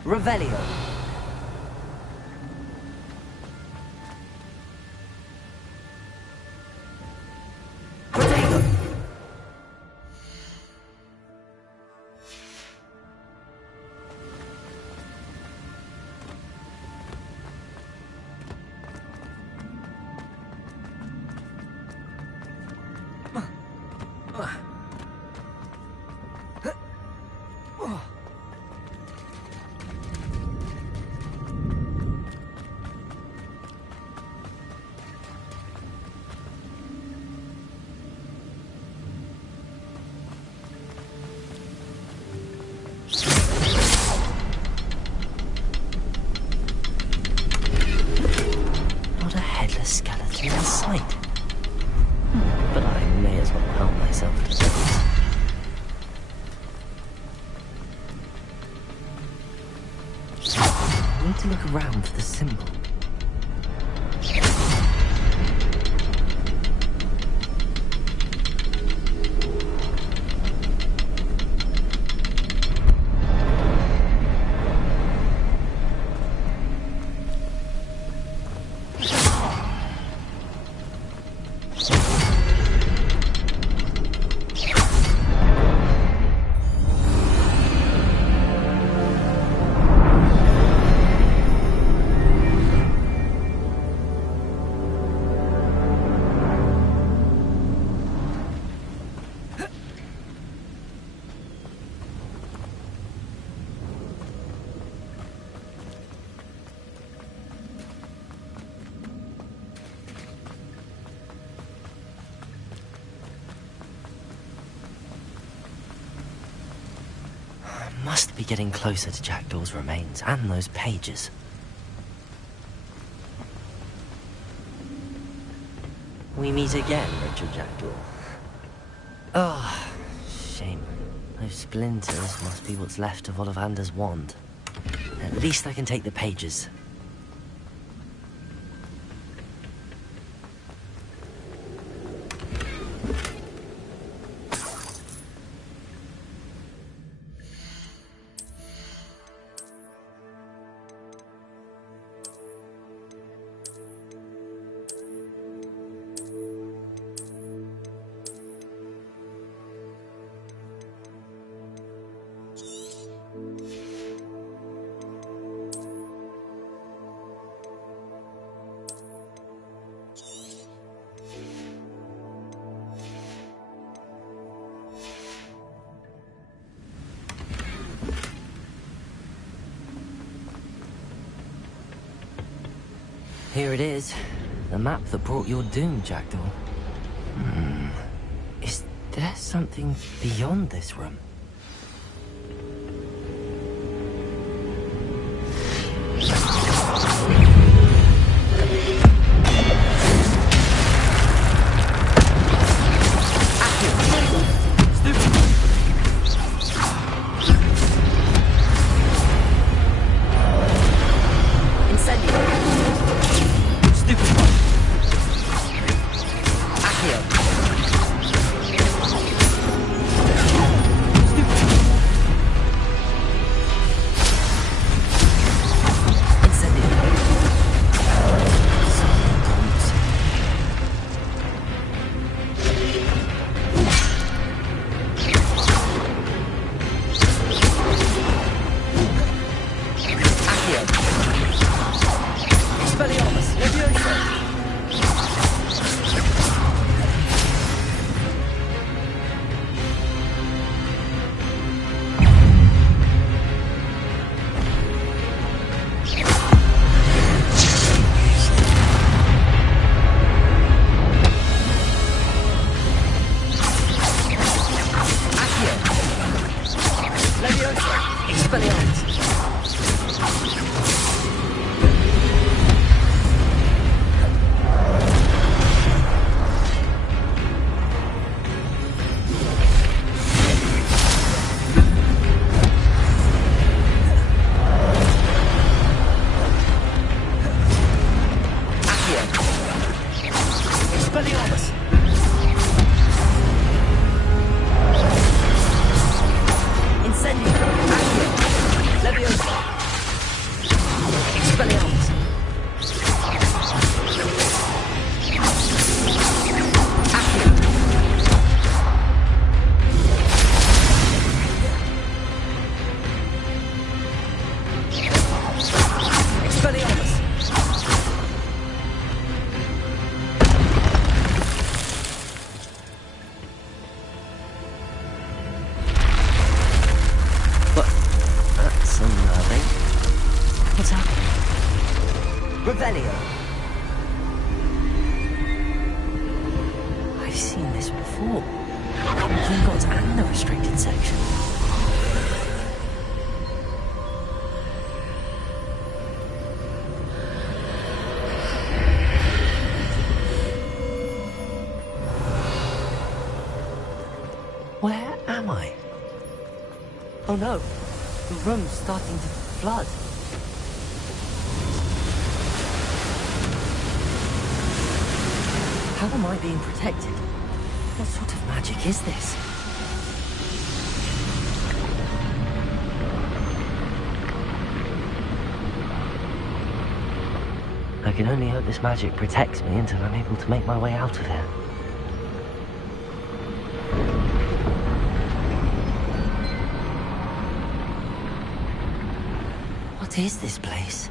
Revelio. Potato. Not a headless skeleton in sight. But I may as well help myself to this. I need to look around for the symbol. Must be getting closer to Jackdaw's remains and those pages. We meet again, Richard Jackdaw. Oh, shame. Those splinters must be what's left of Ollivander's wand. At least I can take the pages. Here it is. The map that brought your doom, Jackdaw. Is there something beyond this room? I've seen this before. Gringotts and the restricted section. Where am I? Oh no, the room's starting to flood. How am I being protected? What sort of magic is this? I can only hope this magic protects me until I'm able to make my way out of here. What is this place?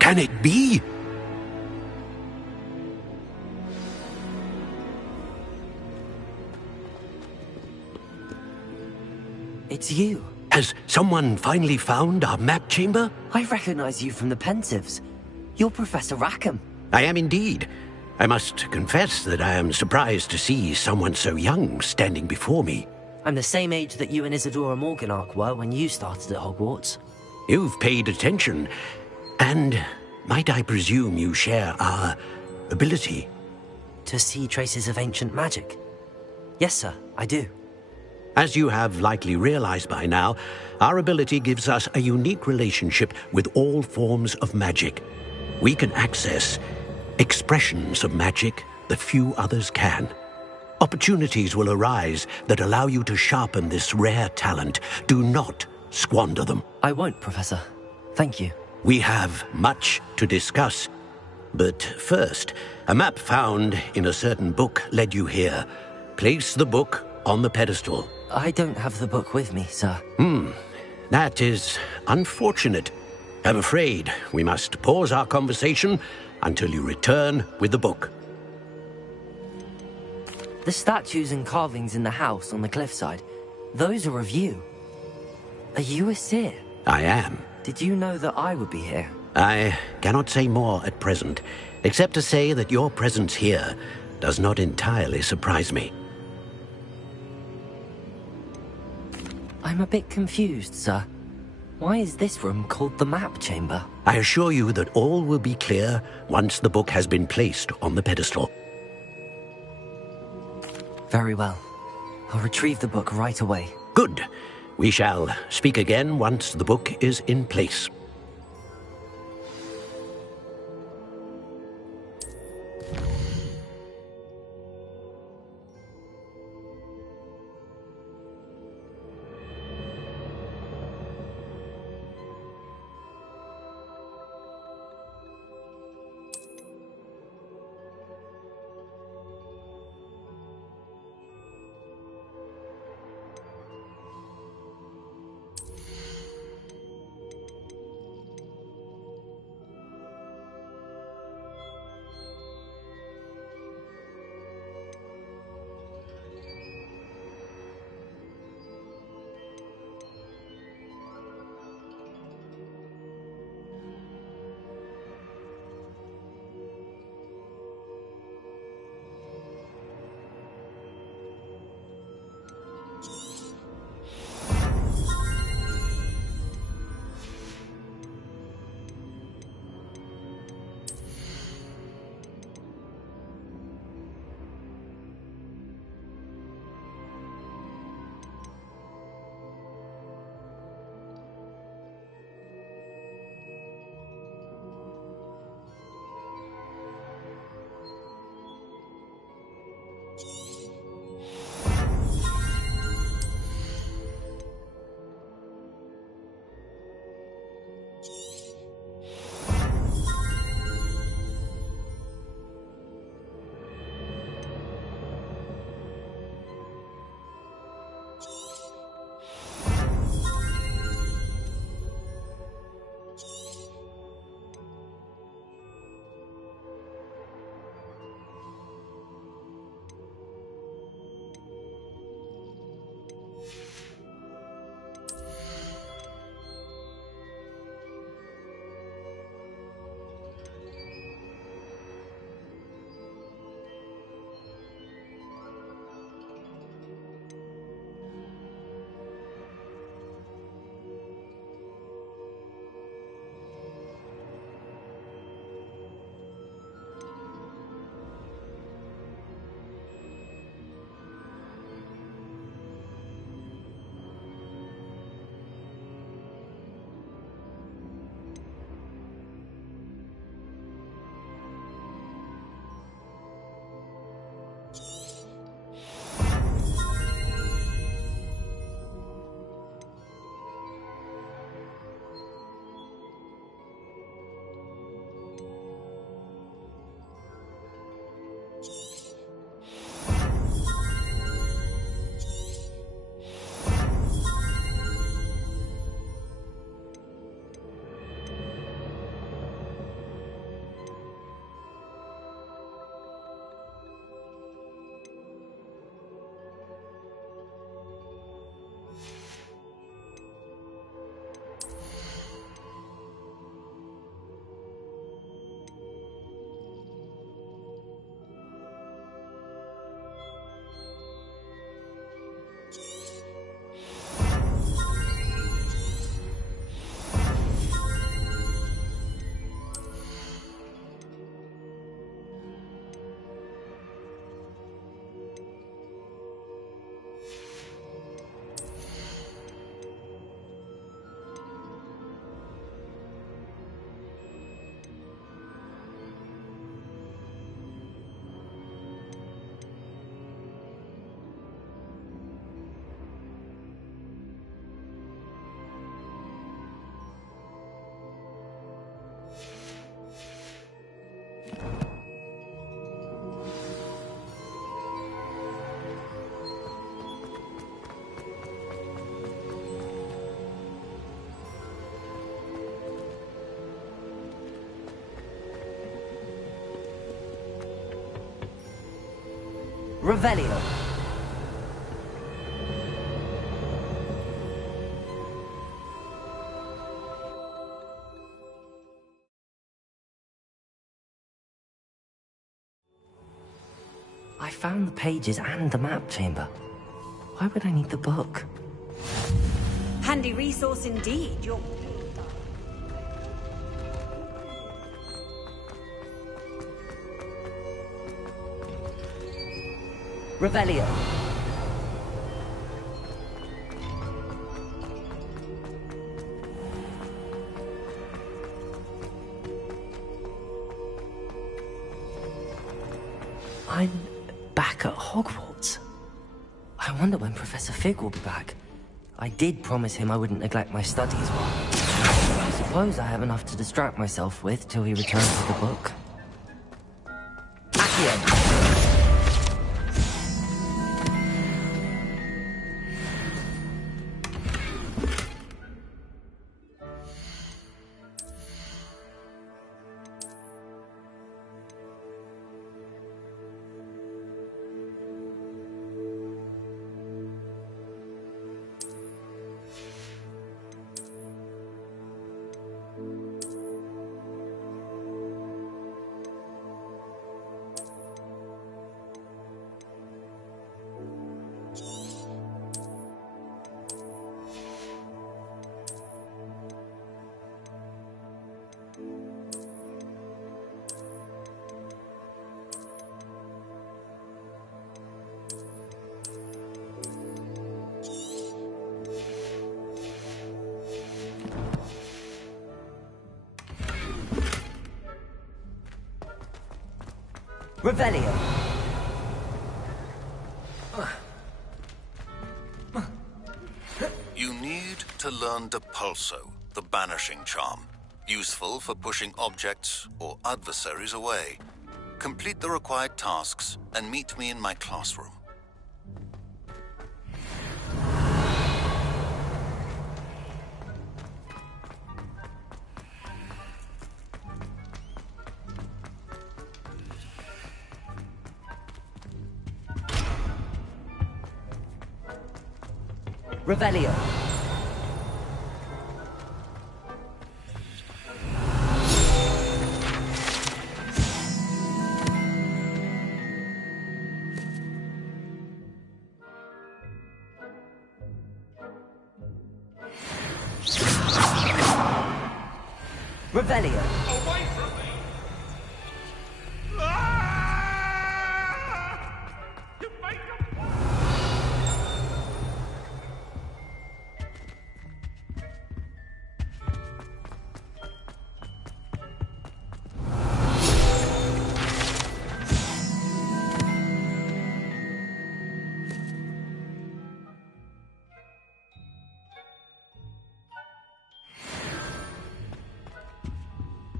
Can it be? It's you. Has someone finally found our map chamber? I recognize you from the Pensieves. You're Professor Rackham. I am indeed. I must confess that I am surprised to see someone so young standing before me. I'm the same age that you and Isidora Morganach were when you started at Hogwarts. You've paid attention, and might I presume you share our ability? To see traces of ancient magic? Yes, sir, I do. As you have likely realized by now, our ability gives us a unique relationship with all forms of magic. We can access expressions of magic that few others can. Opportunities will arise that allow you to sharpen this rare talent. Do not squander them. I won't, Professor. Thank you. We have much to discuss. But first, a map found in a certain book led you here. Place the book on the pedestal. I don't have the book with me, sir. That is unfortunate. I'm afraid we must pause our conversation until you return with the book. The statues and carvings in the house on the cliffside, those are of you. Are you a seer? I am. Did you know that I would be here? I cannot say more at present, except to say that your presence here does not entirely surprise me. I'm a bit confused, sir. Why is this room called the map chamber? I assure you that all will be clear once the book has been placed on the pedestal. Very well. I'll retrieve the book right away. Good. We shall speak again once the book is in place. Revelio. I found the pages and the map chamber. Why would I need the book? Handy resource indeed. You're... Revelio. I'm back at Hogwarts. I wonder when Professor Fig will be back. I did promise him I wouldn't neglect my studies while... I suppose I have enough to distract myself with till he returns with the book. Accio! Revelio. You need to learn Depulso, the banishing charm. Useful for pushing objects or adversaries away. Complete the required tasks and meet me in my classroom. Revelio. Revelio. Away from me! You make a...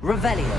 Revelio.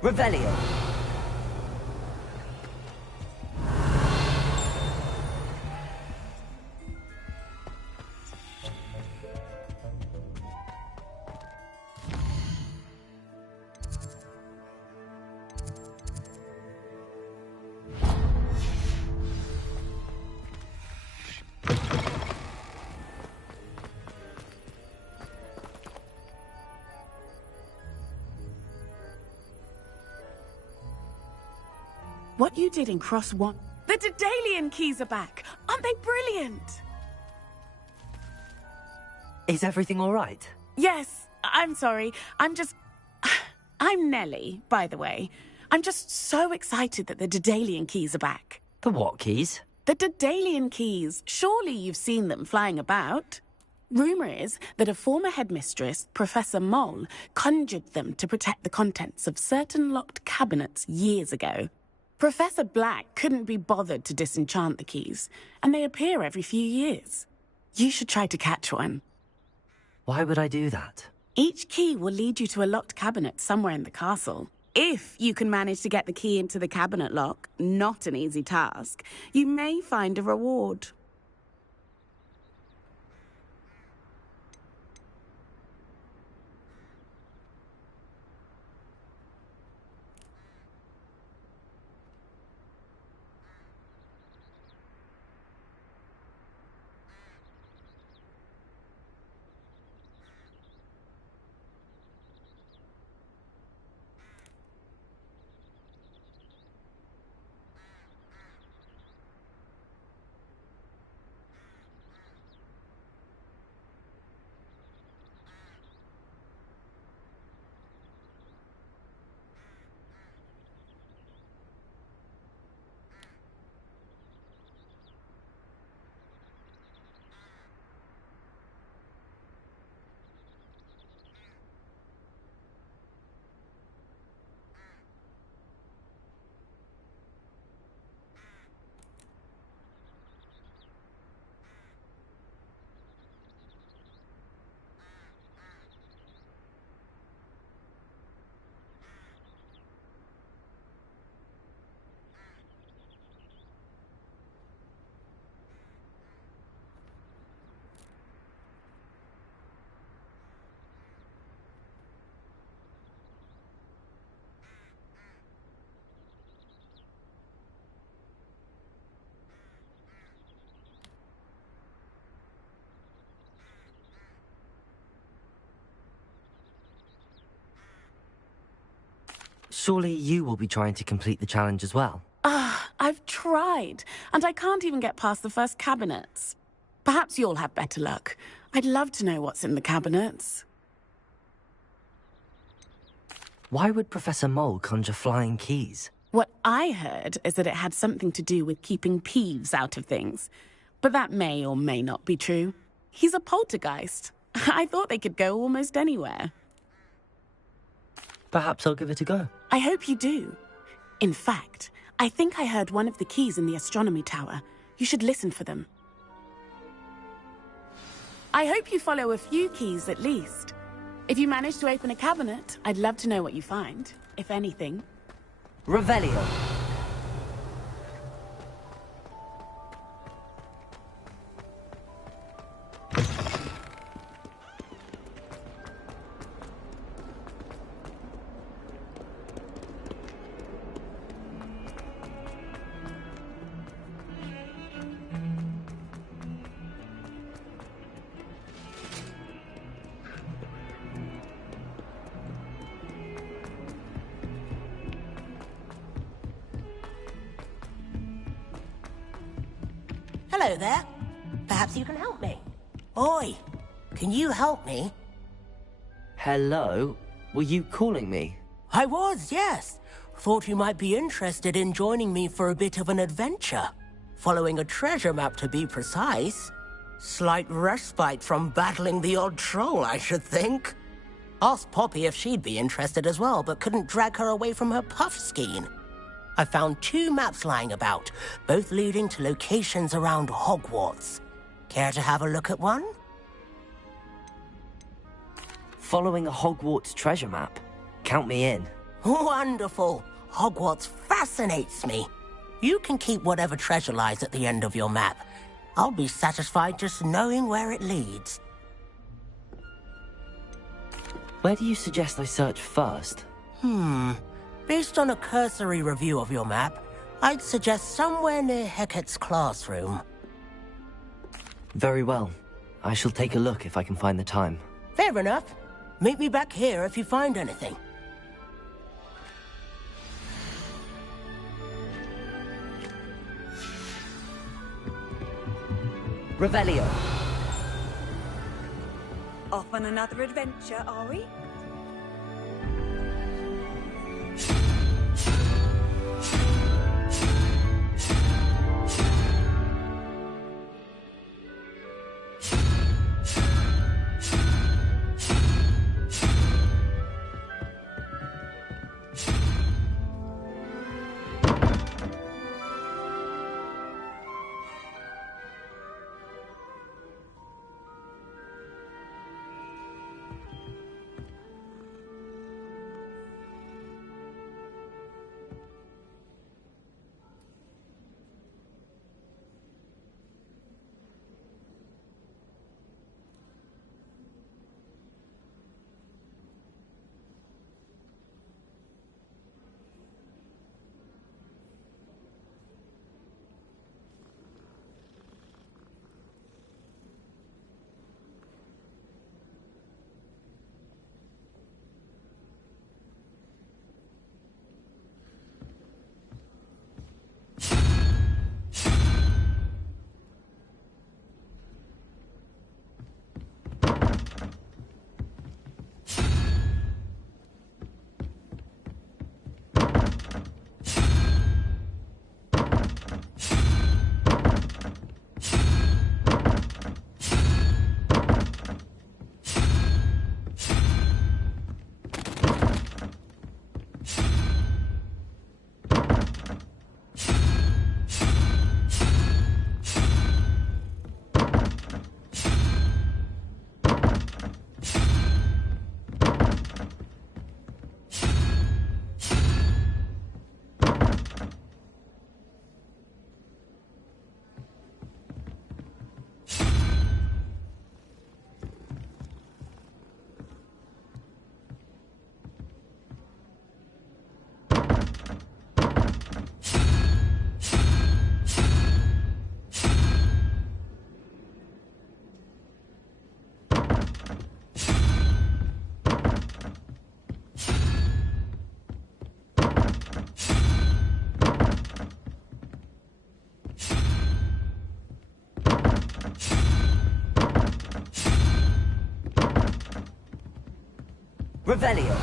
Revelio. What you did in Cross 1... The Daedalian keys are back! Aren't they brilliant? Is everything all right? Yes, I'm sorry. I'm Nelly, by the way. I'm just so excited that the Daedalian keys are back. The what keys? The Daedalian keys. Surely you've seen them flying about. Rumour is that a former headmistress, Professor Mole, conjured them to protect the contents of certain locked cabinets years ago. Professor Black couldn't be bothered to disenchant the keys, and they appear every few years. You should try to catch one. Why would I do that? Each key will lead you to a locked cabinet somewhere in the castle. If you can manage to get the key into the cabinet lock, not an easy task, you may find a reward. Surely you will be trying to complete the challenge as well. I've tried, and I can't even get past the first cabinets. Perhaps you'll have better luck. I'd love to know what's in the cabinets. Why would Professor Mole conjure flying keys? What I heard is that it had something to do with keeping Peeves out of things. But that may or may not be true. He's a poltergeist. I thought they could go almost anywhere. Perhaps I'll give it a go. I hope you do. In fact, I think I heard one of the keys in the astronomy tower. You should listen for them. I hope you follow a few keys at least. If you manage to open a cabinet, I'd love to know what you find, if anything. Revelio. Hello there. Perhaps you can help me. Oi, can you help me? Hello? Were you calling me? I was, yes. Thought you might be interested in joining me for a bit of an adventure. Following a treasure map, to be precise. Slight respite from battling the odd troll, I should think. Asked Poppy if she'd be interested as well, but couldn't drag her away from her puffskein. I found 2 maps lying about, both leading to locations around Hogwarts. Care to have a look at one? Following a Hogwarts treasure map? Count me in. Wonderful. Hogwarts fascinates me. You can keep whatever treasure lies at the end of your map. I'll be satisfied just knowing where it leads. Where do you suggest I search first? Based on a cursory review of your map, I'd suggest somewhere near Hecat's classroom. Very well. I shall take a look if I can find the time. Fair enough. Meet me back here if you find anything. Revelio. Off on another adventure, are we? Revelio.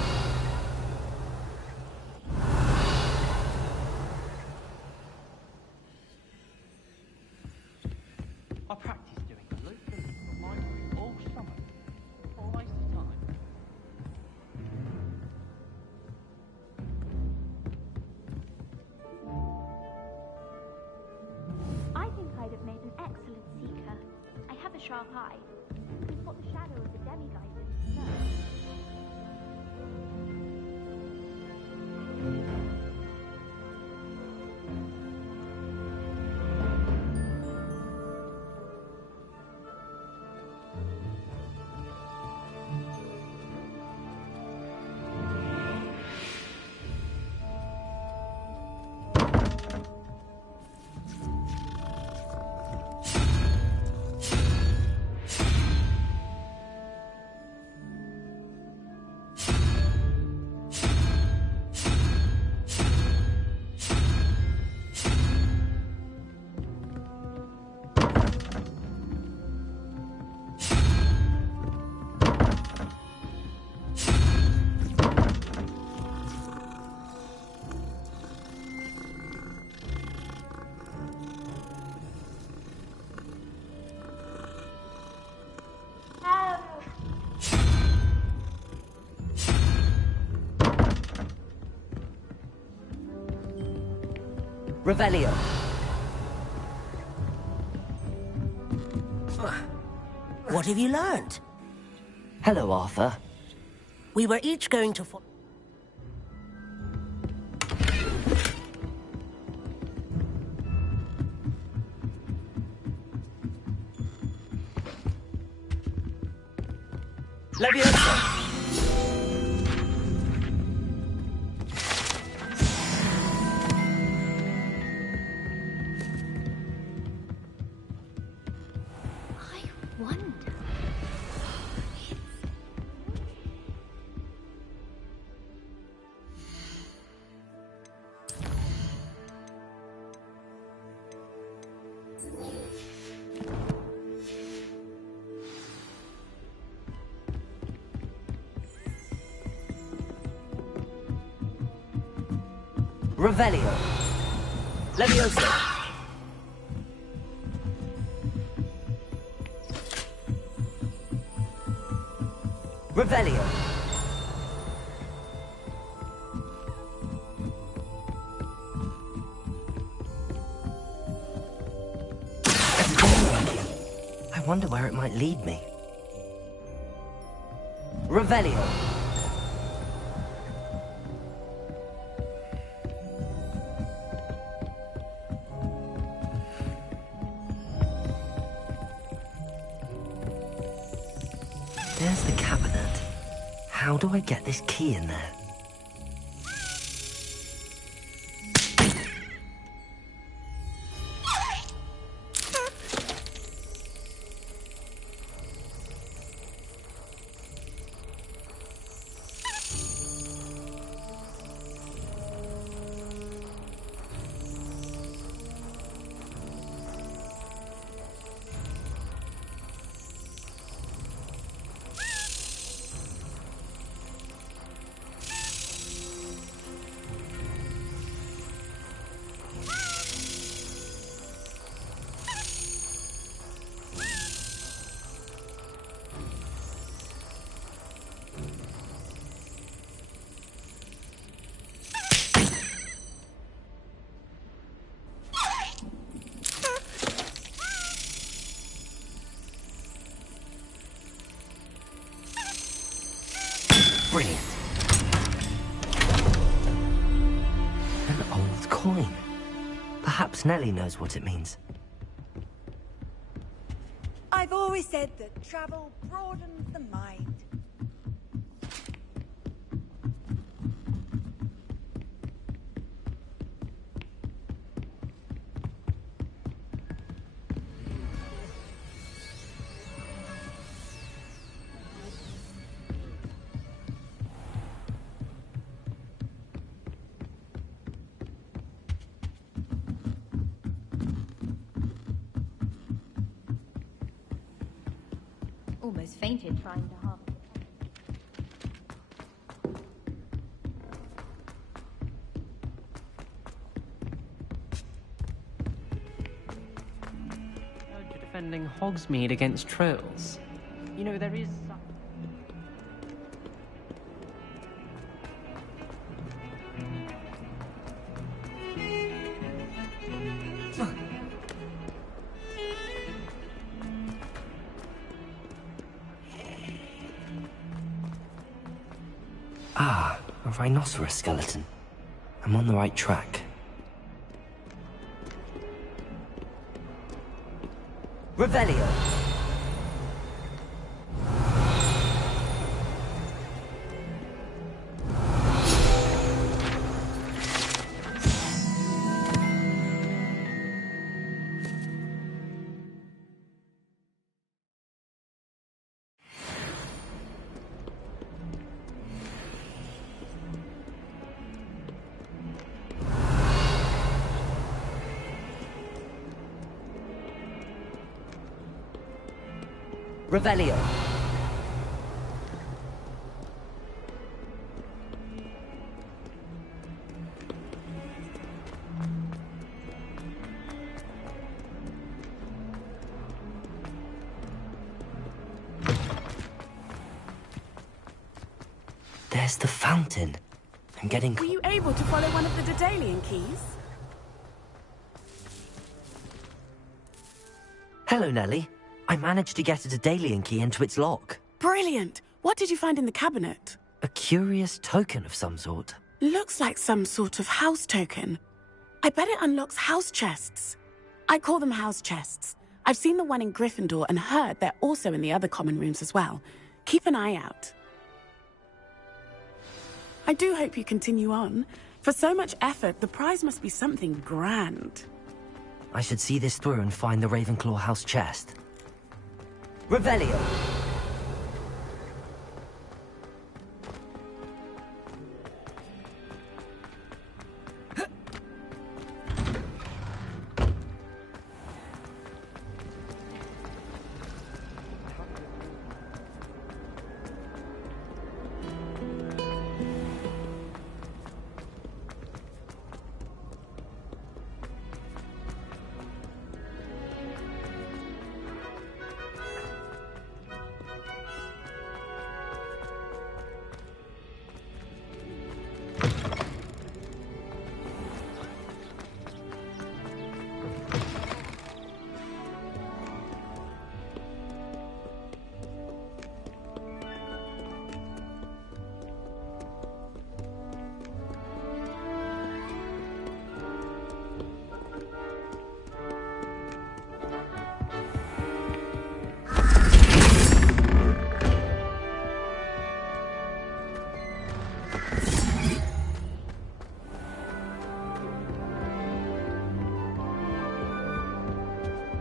I practiced doing a loop for my group all summer. What a waste of time. I think I'd have made an excellent seeker. I have a sharp eye. It's what the shadow of the demiguise didn't know. Revelio. What have you learned? Hello, Arthur. We were each going to... Leviosa. Revelio. Leviosa. Revelio. I wonder where it might lead me. Revelio. There's the cabinet. How do I get this key in there? Brilliant. An old coin. Perhaps Nellie knows what it means. I've always said that travel broadens the mind. Almost fainted trying to harvest. defending Hogsmeade against trolls. You know, there is some... Ah, a rhinoceros skeleton. I'm on the right track. Revelio! Revelio. There's the fountain. I'm getting... Were you able to follow one of the Daedalian keys? Hello, Nellie. I managed to get a Daedalian key into its lock. Brilliant! What did you find in the cabinet? A curious token of some sort. Looks like some sort of house token. I bet it unlocks house chests. I call them house chests. I've seen the one in Gryffindor and heard they're also in the other common rooms as well. Keep an eye out. I do hope you continue on. For so much effort, the prize must be something grand. I should see this through and find the Ravenclaw house chest. Revelio!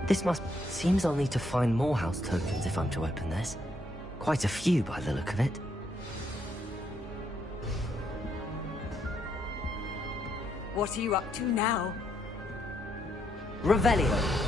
This must... Seems I'll need to find more house tokens if I'm to open this. Quite a few by the look of it. What are you up to now? Revelio.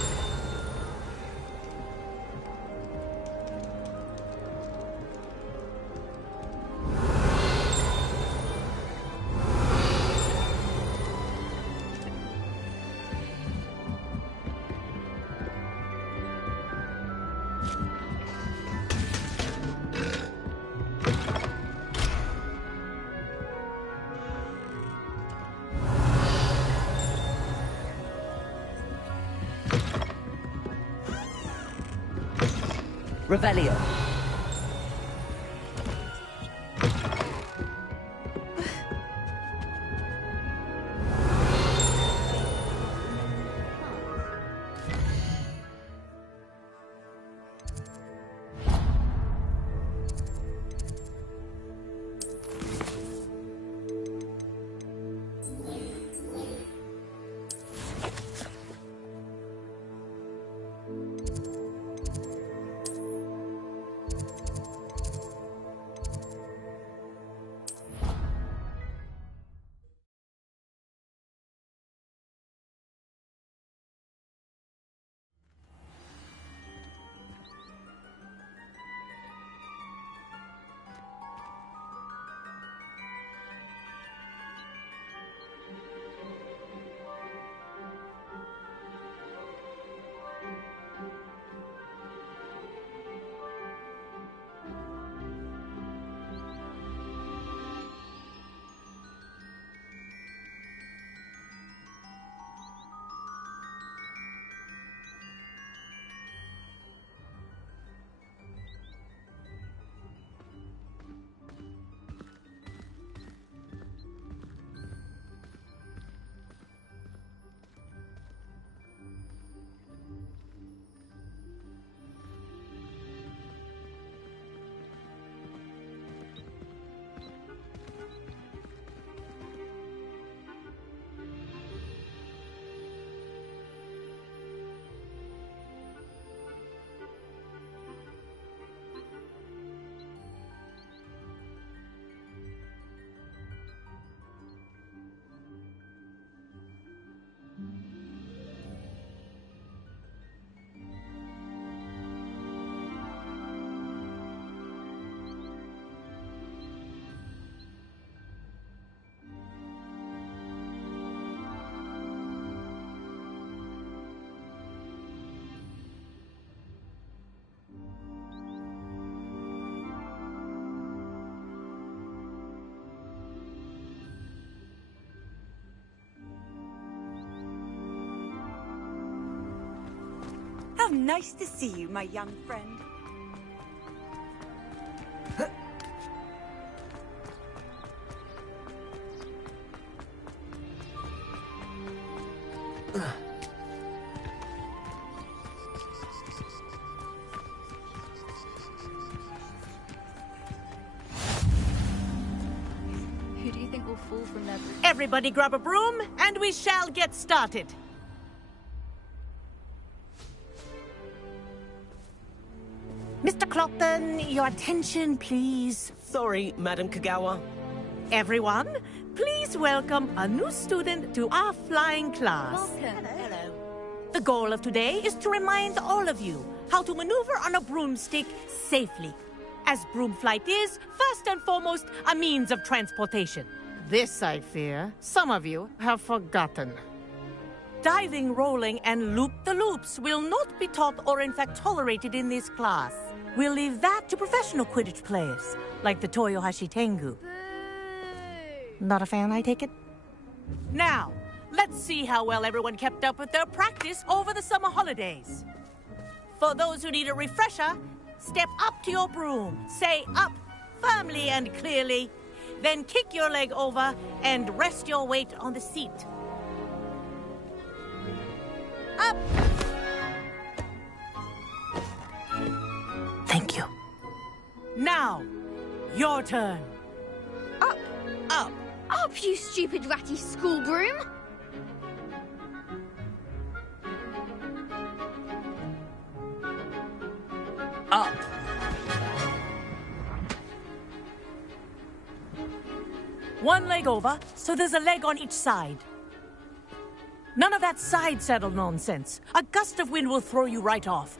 Revelio. How nice to see you, my young friend. Who do you think will fall from their bridge? Everybody grab a broom, and we shall get started. Mr. Clopton, your attention, please. Sorry, Madam Kagawa. Everyone, please welcome a new student to our flying class. Welcome. Hello. The goal of today is to remind all of you how to maneuver on a broomstick safely, as broom flight is, first and foremost, a means of transportation. This, I fear, some of you have forgotten. Diving, rolling, and loop-the-loops will not be taught or in fact tolerated in this class. We'll leave that to professional Quidditch players, like the Toyohashi Tengu. Not a fan, I take it? Now, let's see how well everyone kept up with their practice over the summer holidays. For those who need a refresher, step up to your broom, say up firmly and clearly, then kick your leg over and rest your weight on the seat. Up! Thank you. Now, your turn. Up! Up! Up, you stupid ratty school broom! Up! One leg over, so there's a leg on each side. None of that side saddle nonsense. A gust of wind will throw you right off.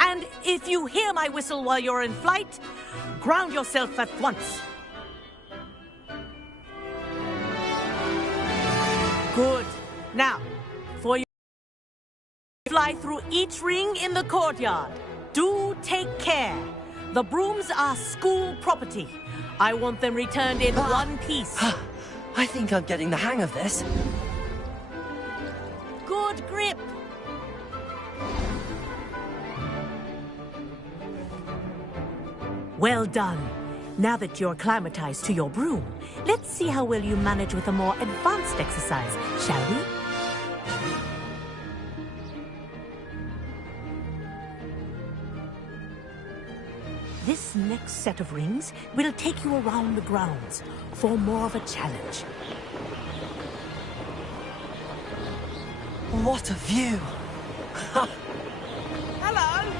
And if you hear my whistle while you're in flight, ground yourself at once. Good. Now, for you fly through each ring in the courtyard. Do take care. The brooms are school property. I want them returned in one piece. I think I'm getting the hang of this. Good grip. Well done. Now that you're acclimatized to your broom, let's see how well you manage with a more advanced exercise, shall we? This next set of rings will take you around the grounds for more of a challenge. What a view! Hello!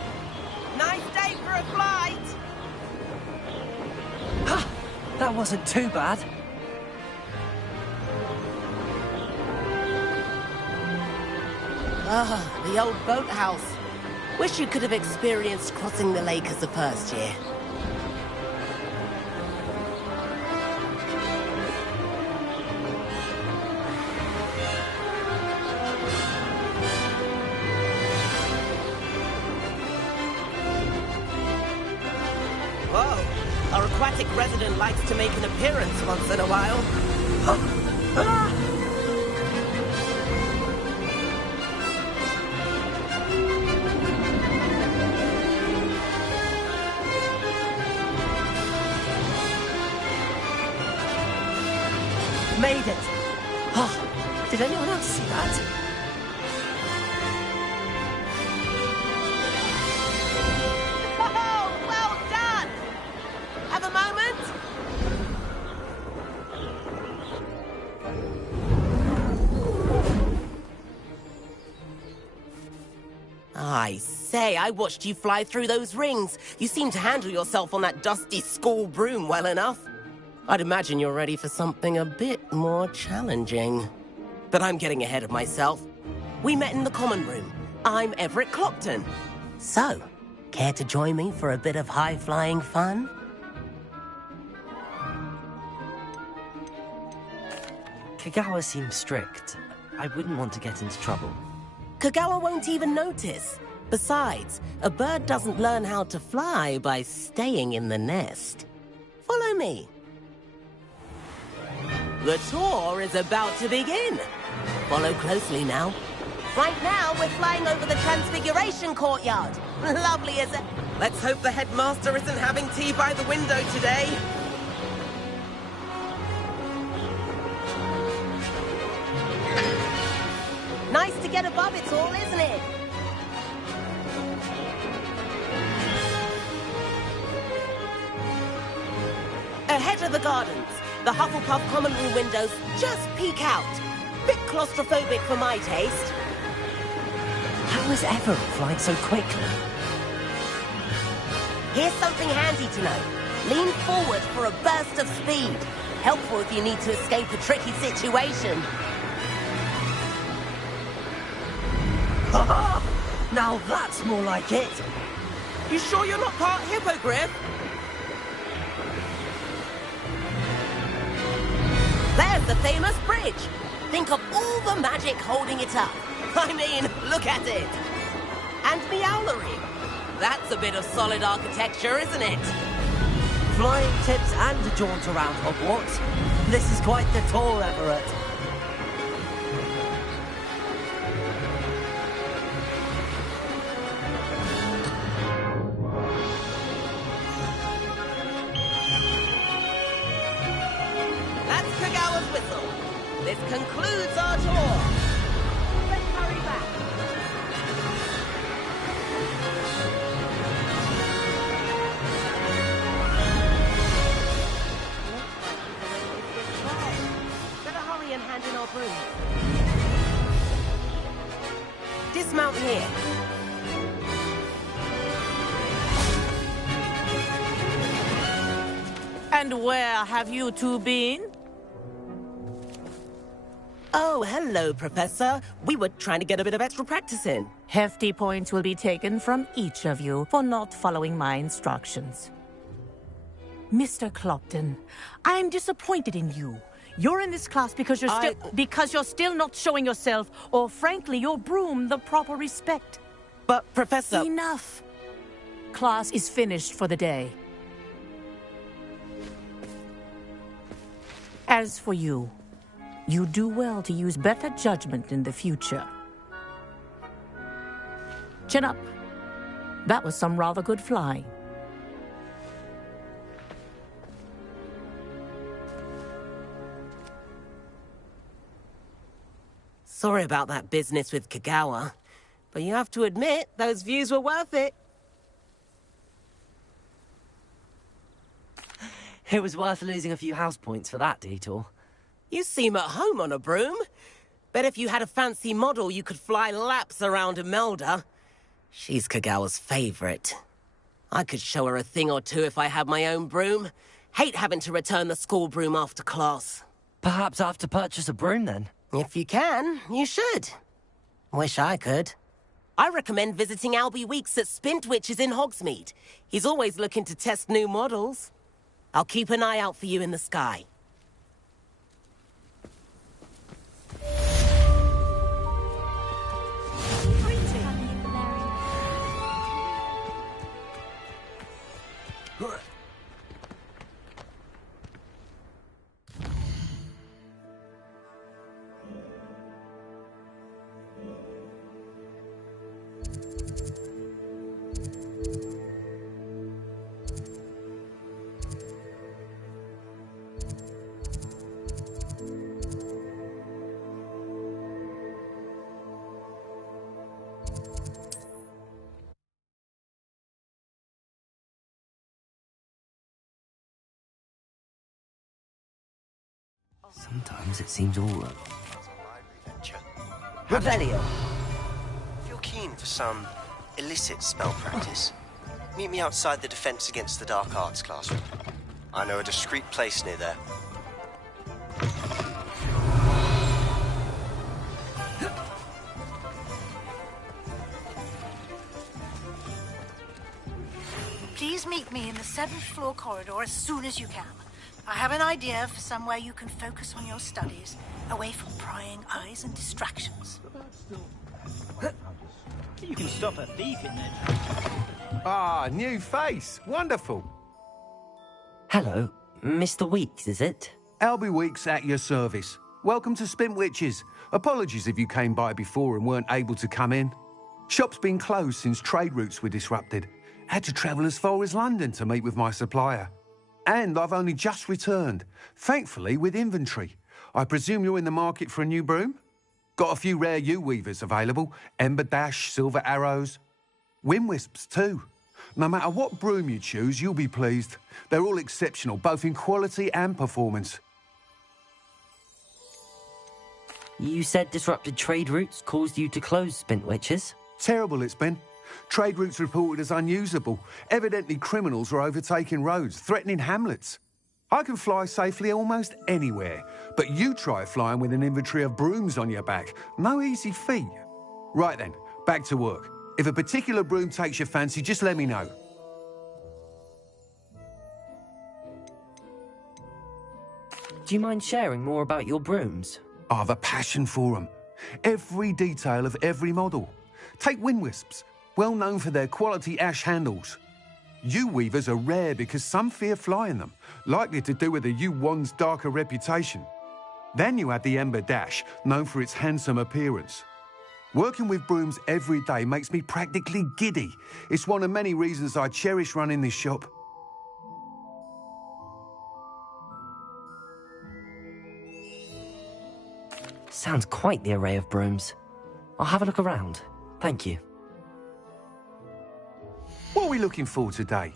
Nice day for a flight! That wasn't too bad. Ah, the old boathouse. Wish you could have experienced crossing the lake as a first year. Whoa, our aquatic resident likes to make an appearance once in a while. Made it! Oh, did anyone else see that? Oh, well done! Have a moment? I say, I watched you fly through those rings. You seem to handle yourself on that dusty school broom well enough. I'd imagine you're ready for something a bit more challenging. But I'm getting ahead of myself. We met in the common room. I'm Everett Clopton. So, care to join me for a bit of high-flying fun? Kagawa seems strict. I wouldn't want to get into trouble. Kagawa won't even notice. Besides, a bird doesn't learn how to fly by staying in the nest. Follow me. The tour is about to begin. Follow closely now. Right now, we're flying over the Transfiguration Courtyard. Lovely, is it? Let's hope the headmaster isn't having tea by the window today. Nice to get above it all, isn't it? Ahead of the gardens, the Hufflepuff common room windows just peek out. Bit claustrophobic for my taste. How is Everett flying so quickly? Here's something handy to know. Lean forward for a burst of speed. Helpful if you need to escape a tricky situation. Now that's more like it. You sure you're not part hippogriff? There's the famous bridge. Think of all the magic holding it up. I mean, look at it. And Meowlery. That's a bit of solid architecture, isn't it? Flying tips and a jaunt around Hogwarts. This is quite the tour, Everett. That's Kagawa's whistle. This concludes our tour. Let's hurry back. Better hurry and hand in our broom. Dismount here. And where have you two been? Oh, hello, Professor. We were trying to get a bit of extra practice in. Hefty points will be taken from each of you for not following my instructions. Mr. Clopton, I'm disappointed in you. You're in this class because you're still not showing yourself, or frankly, your broom the proper respect. But, Professor... Enough. Class is finished for the day. As for you, you do well to use better judgment in the future. Chin up. That was some rather good flying. Sorry about that business with Kagawa, but you have to admit, those views were worth it. It was worth losing a few house points for that detour. You seem at home on a broom. Bet if you had a fancy model, you could fly laps around Imelda. She's Kagawa's favorite. I could show her a thing or two if I had my own broom. Hate having to return the school broom after class. Perhaps I have to purchase a broom then. If you can, you should. Wish I could. I recommend visiting Albie Weeks at Spintwitches in Hogsmeade. He's always looking to test new models. I'll keep an eye out for you in the sky. Sometimes it seems all up. Revelio. If you're keen for some illicit spell practice, meet me outside the Defense Against the Dark Arts classroom. I know a discreet place near there. Please meet me in the 7th floor corridor as soon as you can. I have an idea for somewhere you can focus on your studies, away from prying eyes and distractions. You can stop a thief in there. Ah, new face. Wonderful. Hello, Mr. Weeks, is it? Albie Weeks at your service. Welcome to Spintwitches. Apologies if you came by before and weren't able to come in. Shop's been closed since trade routes were disrupted. Had to travel as far as London to meet with my supplier. And I've only just returned, thankfully with inventory. I presume you're in the market for a new broom? Got a few rare U-weavers available. Ember Dash, Silver Arrows. Wind Wisps too. No matter what broom you choose, you'll be pleased. They're all exceptional, both in quality and performance. You said disrupted trade routes caused you to close Spintwitches? Terrible it's been. Trade routes reported as unusable. Evidently criminals were overtaking roads, threatening hamlets. I can fly safely almost anywhere, but you try flying with an inventory of brooms on your back. No easy feat. Right then, back to work. If a particular broom takes your fancy, just let me know. Do you mind sharing more about your brooms? I've a passion for them. Every detail of every model. Take Wind Wisps, well known for their quality ash handles. U-weavers are rare because some fear flying them, likely to do with the U-wand's darker reputation. Then you have the Ember Dash, known for its handsome appearance. Working with brooms every day makes me practically giddy. It's one of many reasons I cherish running this shop. Sounds quite the array of brooms. I'll have a look around. Thank you. What are we looking for today?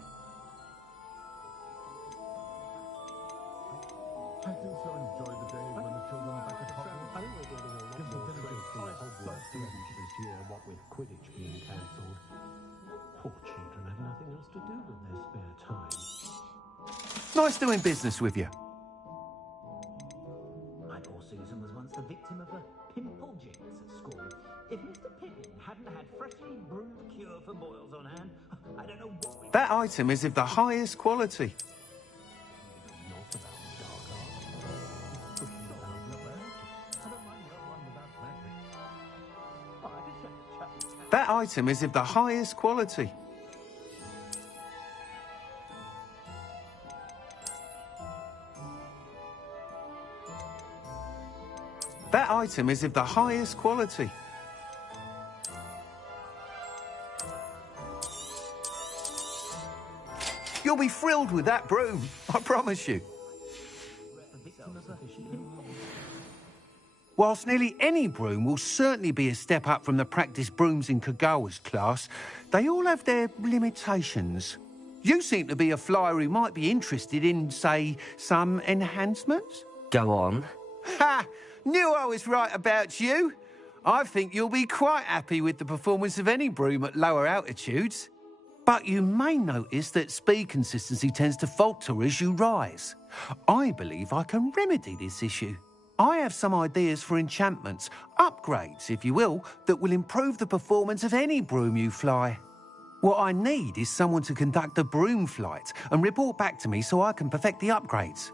Quidditch being cancelled. Poor children have nothing else to do with their spare time. Nice doing business with you. My poor Susan was once the victim of a pimple jinx at school. If Mr. Pippin hadn't had freshly brewed cure for boils on hand, I don't know what we... That item is of the highest quality. That item is of the highest quality. That item is of the highest quality. You'll be thrilled with that broom, I promise you. Whilst nearly any broom will certainly be a step up from the practice brooms in Kagawa's class, they all have their limitations. You seem to be a flyer who might be interested in, say, some enhancements? Go on. Ha! Knew I was right about you. I think you'll be quite happy with the performance of any broom at lower altitudes. But you may notice that speed consistency tends to falter as you rise. I believe I can remedy this issue. I have some ideas for enchantments, upgrades, if you will, that will improve the performance of any broom you fly. What I need is someone to conduct a broom flight and report back to me so I can perfect the upgrades.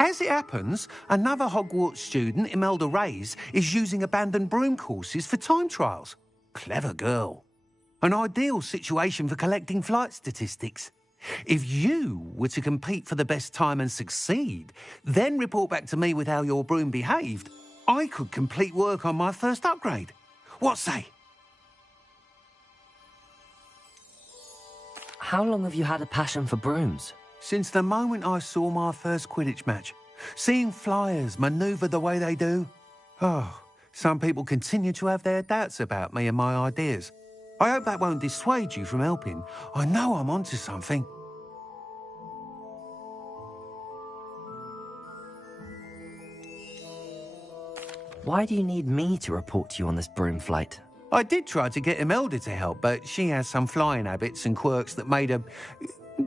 As it happens, another Hogwarts student, Imelda Reyes, is using abandoned broom courses for time trials. Clever girl. An ideal situation for collecting flight statistics. If you were to compete for the best time and succeed, then report back to me with how your broom behaved, I could complete work on my first upgrade. What say? How long have you had a passion for brooms? Since the moment I saw my first Quidditch match. Seeing flyers manoeuvre the way they do. Oh, some people continue to have their doubts about me and my ideas. I hope that won't dissuade you from helping. I know I'm onto something. Why do you need me to report to you on this broom flight? I did try to get Imelda to help, but she has some flying habits and quirks that made her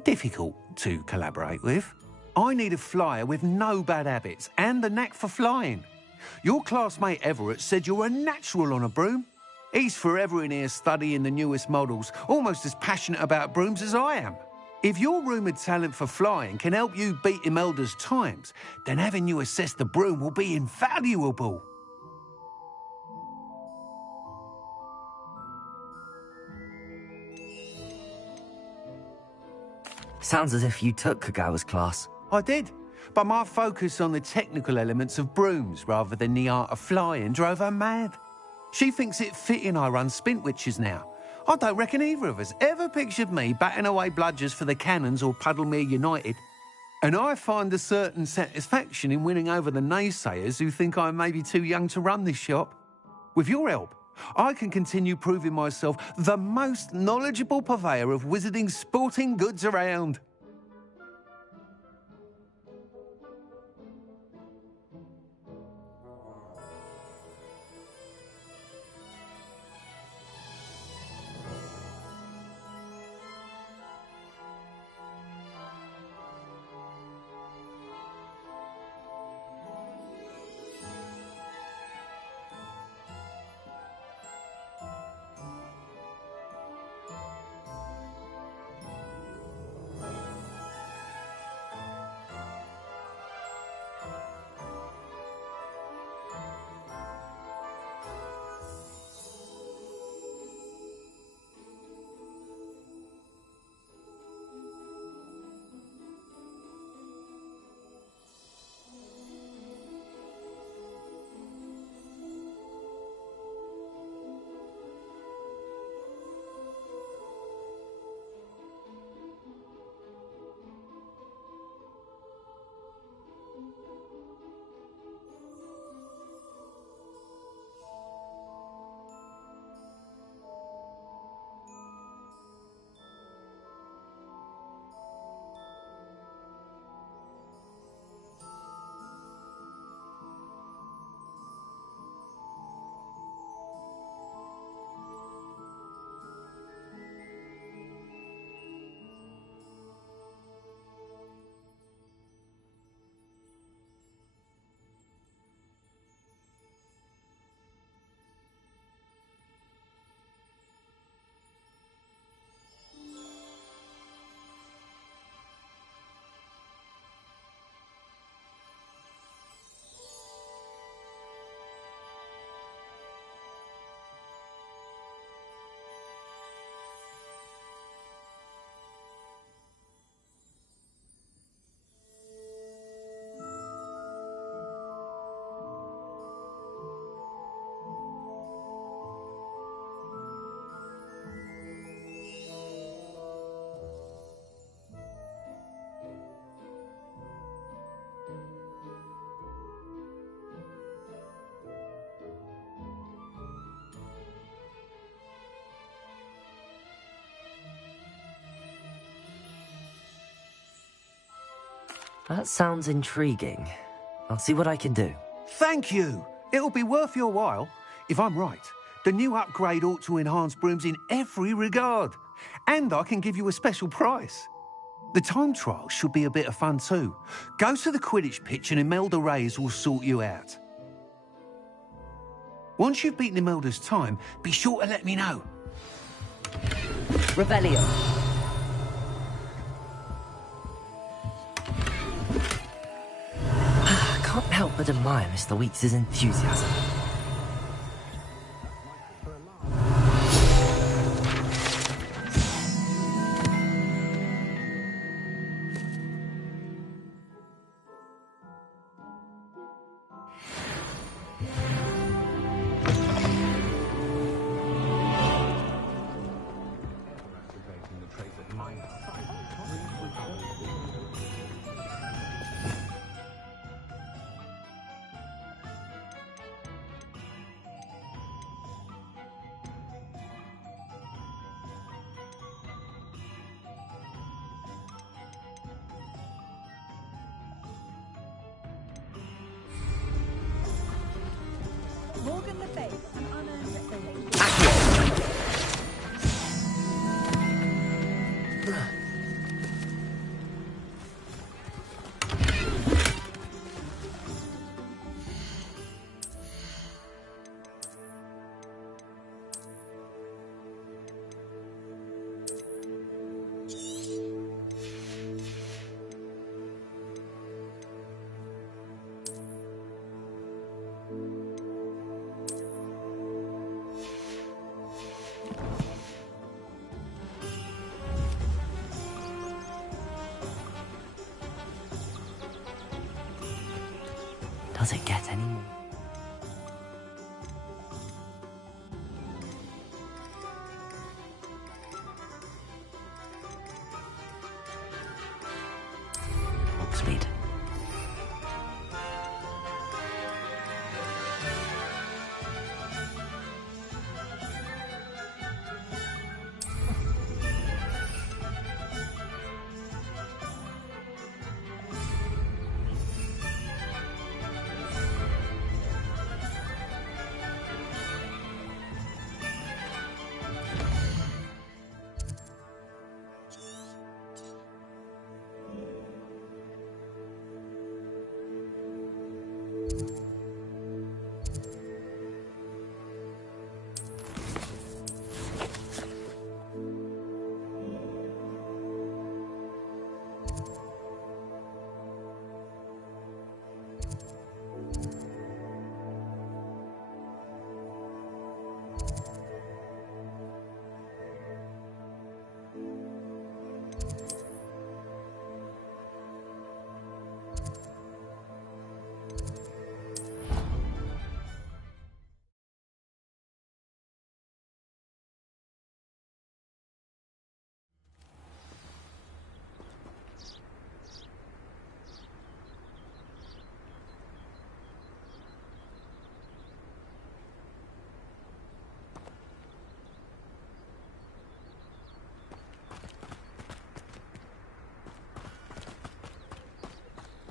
difficult to collaborate with. I need a flyer with no bad habits and the knack for flying. Your classmate Everett said you're a natural on a broom. He's forever in here studying the newest models, almost as passionate about brooms as I am. If your rumoured talent for flying can help you beat Imelda's times, then having you assess the broom will be invaluable. Sounds as if you took Kagawa's class. I did, but my focus on the technical elements of brooms rather than the art of flying drove her mad. She thinks it fitting I run Spintwitches now. I don't reckon either of us ever pictured me batting away bludgers for the Cannons or Puddlemere United. And I find a certain satisfaction in winning over the naysayers who think I may be too young to run this shop. With your help, I can continue proving myself the most knowledgeable purveyor of wizarding sporting goods around. That sounds intriguing. I'll see what I can do. Thank you. It'll be worth your while. If I'm right, the new upgrade ought to enhance brooms in every regard. And I can give you a special price. The time trial should be a bit of fun too. Go to the Quidditch pitch and Imelda Reyes will sort you out. Once you've beaten Imelda's time, be sure to let me know. Revelio. Can't help but admire Mr. Weeks' enthusiasm. Morgan Le Fay, an unearned reputation. Does it get any more? Speed.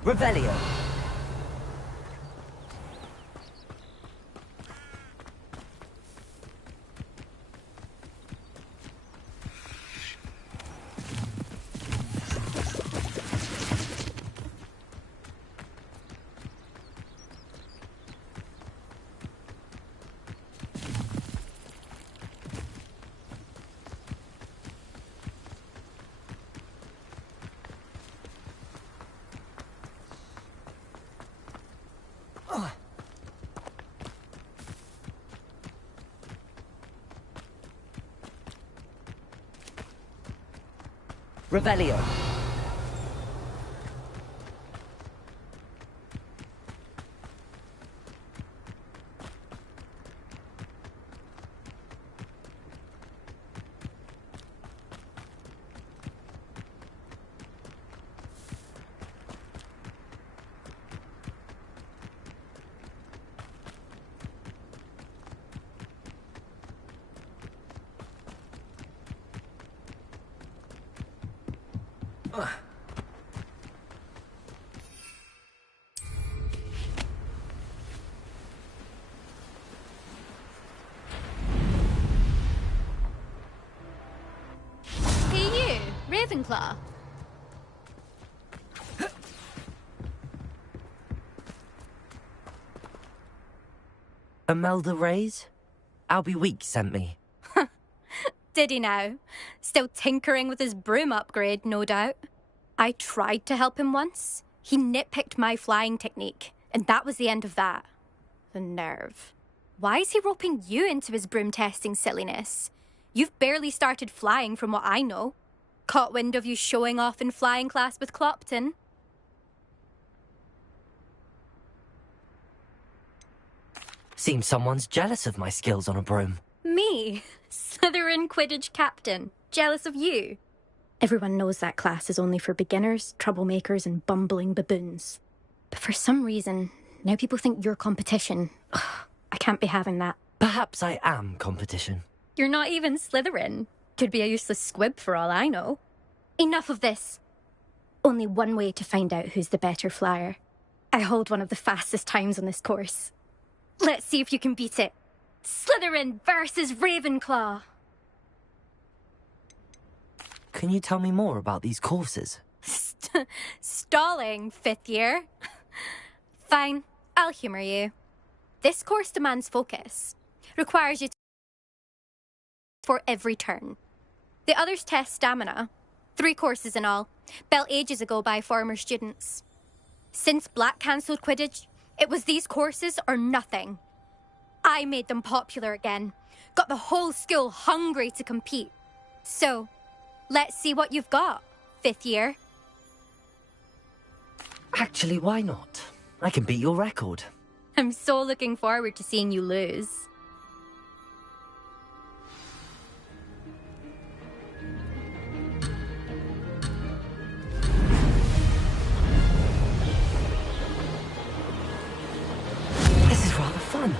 Revelio. Revelio. Hey you, Ravenclaw. Imelda Reyes? Albie Weeks sent me. Did he now? Still tinkering with his broom upgrade, no doubt. I tried to help him once. He nitpicked my flying technique, and that was the end of that. The nerve. Why is he roping you into his broom testing silliness? You've barely started flying from what I know. Caught wind of you showing off in flying class with Clopton. Seems someone's jealous of my skills on a broom. Me? Slytherin Quidditch captain. Jealous of you? Everyone knows that class is only for beginners, troublemakers, and bumbling baboons. But for some reason, now people think you're competition. Ugh, I can't be having that. Perhaps I am competition. You're not even Slytherin. Could be a useless squib for all I know. Enough of this. Only one way to find out who's the better flyer. I hold one of the fastest times on this course. Let's see if you can beat it. Slytherin versus Ravenclaw. Can you tell me more about these courses? Stalling, fifth year. Fine, I'll humour you. This course demands focus. Requires you to for every turn. The others test stamina. 3 courses in all, built ages ago by former students. Since Black cancelled Quidditch, it was these courses or nothing. I made them popular again. Got the whole school hungry to compete. So, let's see what you've got, fifth year. Actually, why not? I can beat your record. I'm so looking forward to seeing you lose. This is rather fun.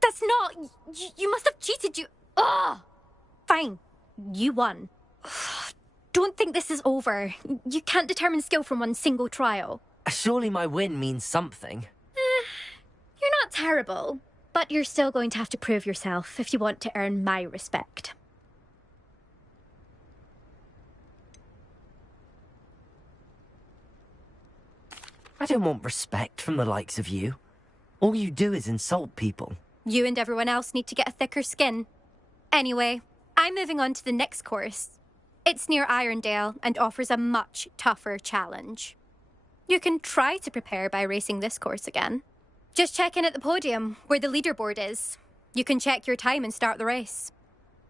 That's not... You must have cheated, you... Ugh! Fine. You won. Don't think this is over. You can't determine skill from one single trial. Surely my win means something. You're not terrible, but you're still going to have to prove yourself if you want to earn my respect. I don't want respect from the likes of you. All you do is insult people. You and everyone else need to get a thicker skin. Anyway, I'm moving on to the next course. It's near Irondale and offers a much tougher challenge. You can try to prepare by racing this course again. Just check in at the podium, where the leaderboard is. You can check your time and start the race.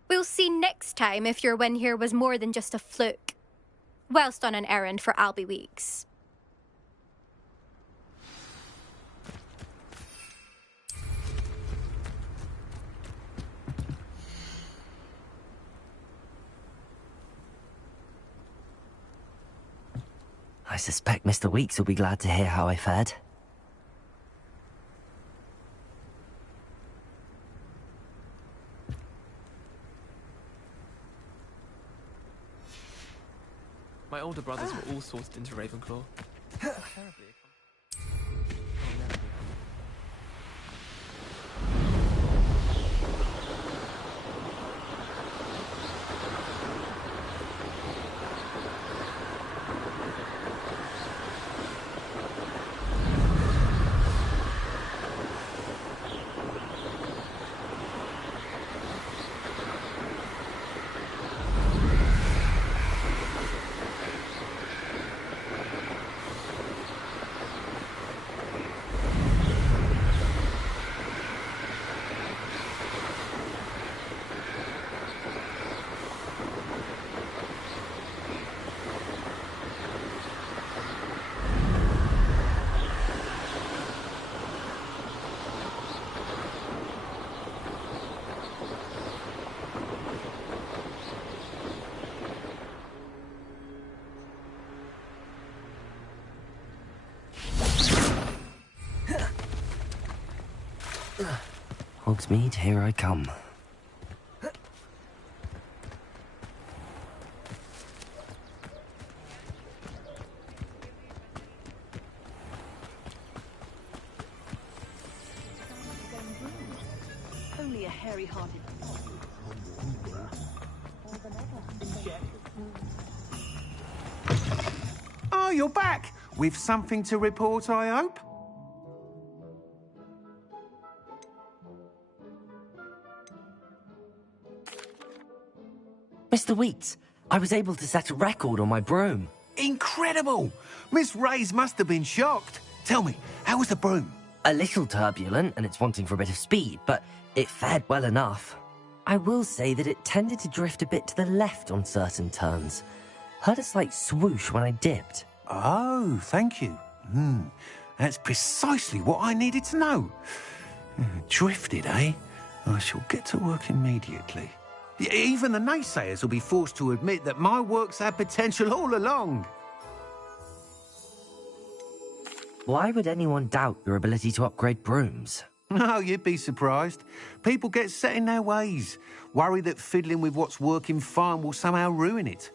We'll see next time if your win here was more than just a fluke. Whilst on an errand for Albie Weeks. I suspect Mr. Weeks will be glad to hear how I fared. My older brothers were all sorted into Ravenclaw. Terribly. Hogsmeade, here I come. Only a hairy-hearted. Oh, you're back! With something to report, I hope? Mr. Weeks, I was able to set a record on my broom. Incredible! Miss Reyes must have been shocked. Tell me, how was the broom? A little turbulent, and it's wanting for a bit of speed, but it fared well enough. I will say that it tended to drift a bit to the left on certain turns. Heard a slight swoosh when I dipped. Oh, thank you. That's precisely what I needed to know. Drifted, eh? I shall get to work immediately. Even the naysayers will be forced to admit that my work's had potential all along. Why would anyone doubt your ability to upgrade brooms? Oh, you'd be surprised. People get set in their ways, worry that fiddling with what's working fine will somehow ruin it.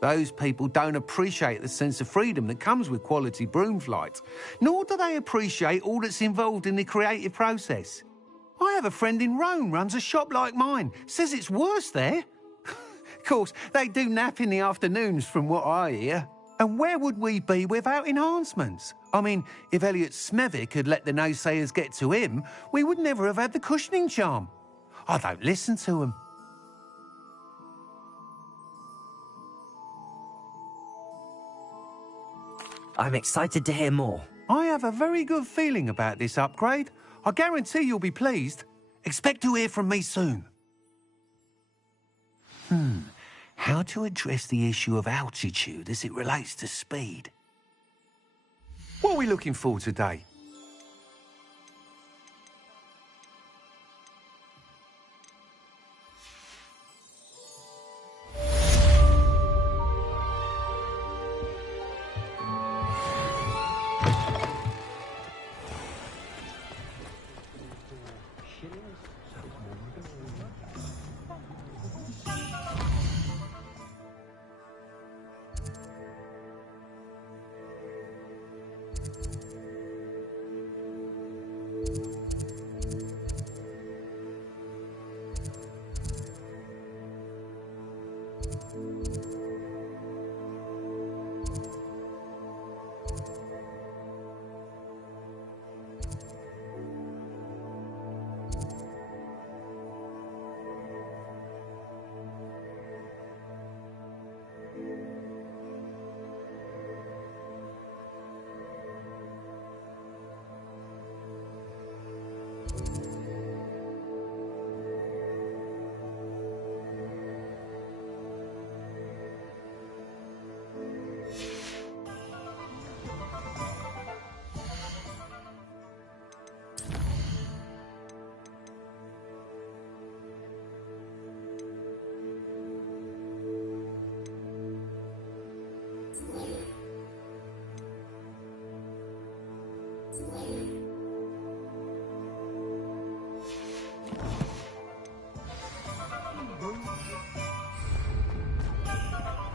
Those people don't appreciate the sense of freedom that comes with quality broom flight, nor do they appreciate all that's involved in the creative process. I have a friend in Rome runs a shop like mine, says it's worse there. Of course, they do nap in the afternoons from what I hear. And where would we be without enhancements? I mean, if Elliot Smethwick had let the naysayers get to him, we would never have had the cushioning charm. I don't listen to them. I'm excited to hear more. I have a very good feeling about this upgrade. I guarantee you'll be pleased. Expect to hear from me soon. How to address the issue of altitude as it relates to speed? What are we looking for today?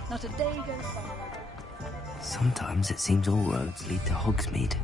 Not a day goes by. Sometimes it seems all roads lead to Hogsmeade.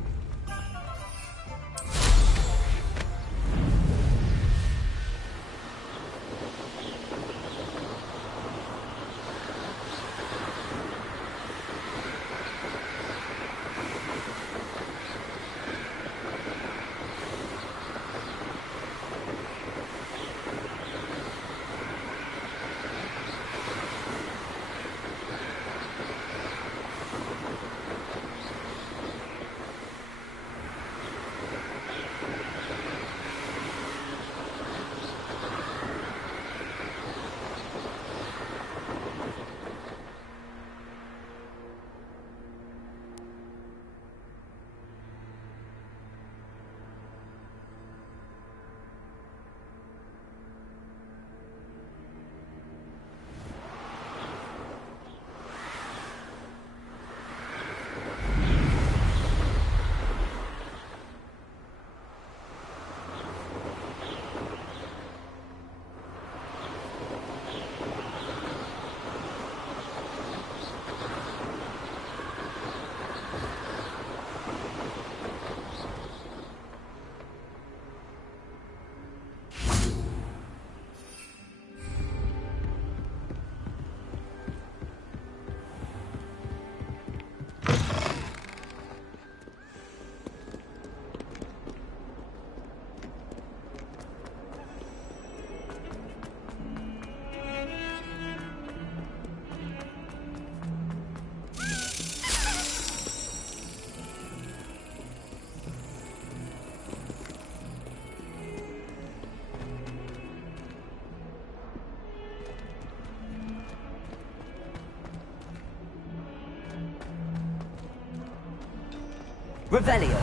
Revelio.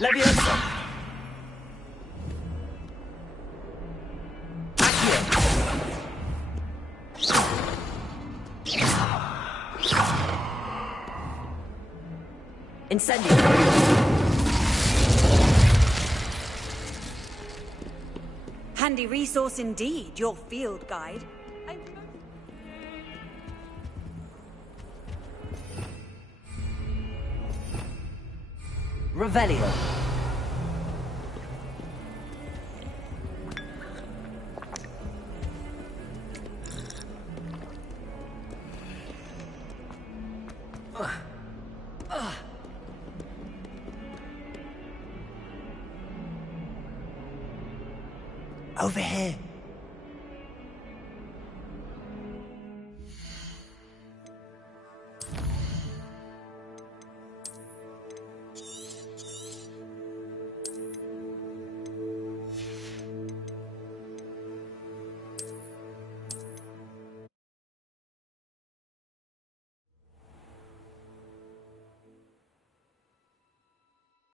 Leviosa. Incendio. Handy resource indeed, your field guide. Revelio. Over here.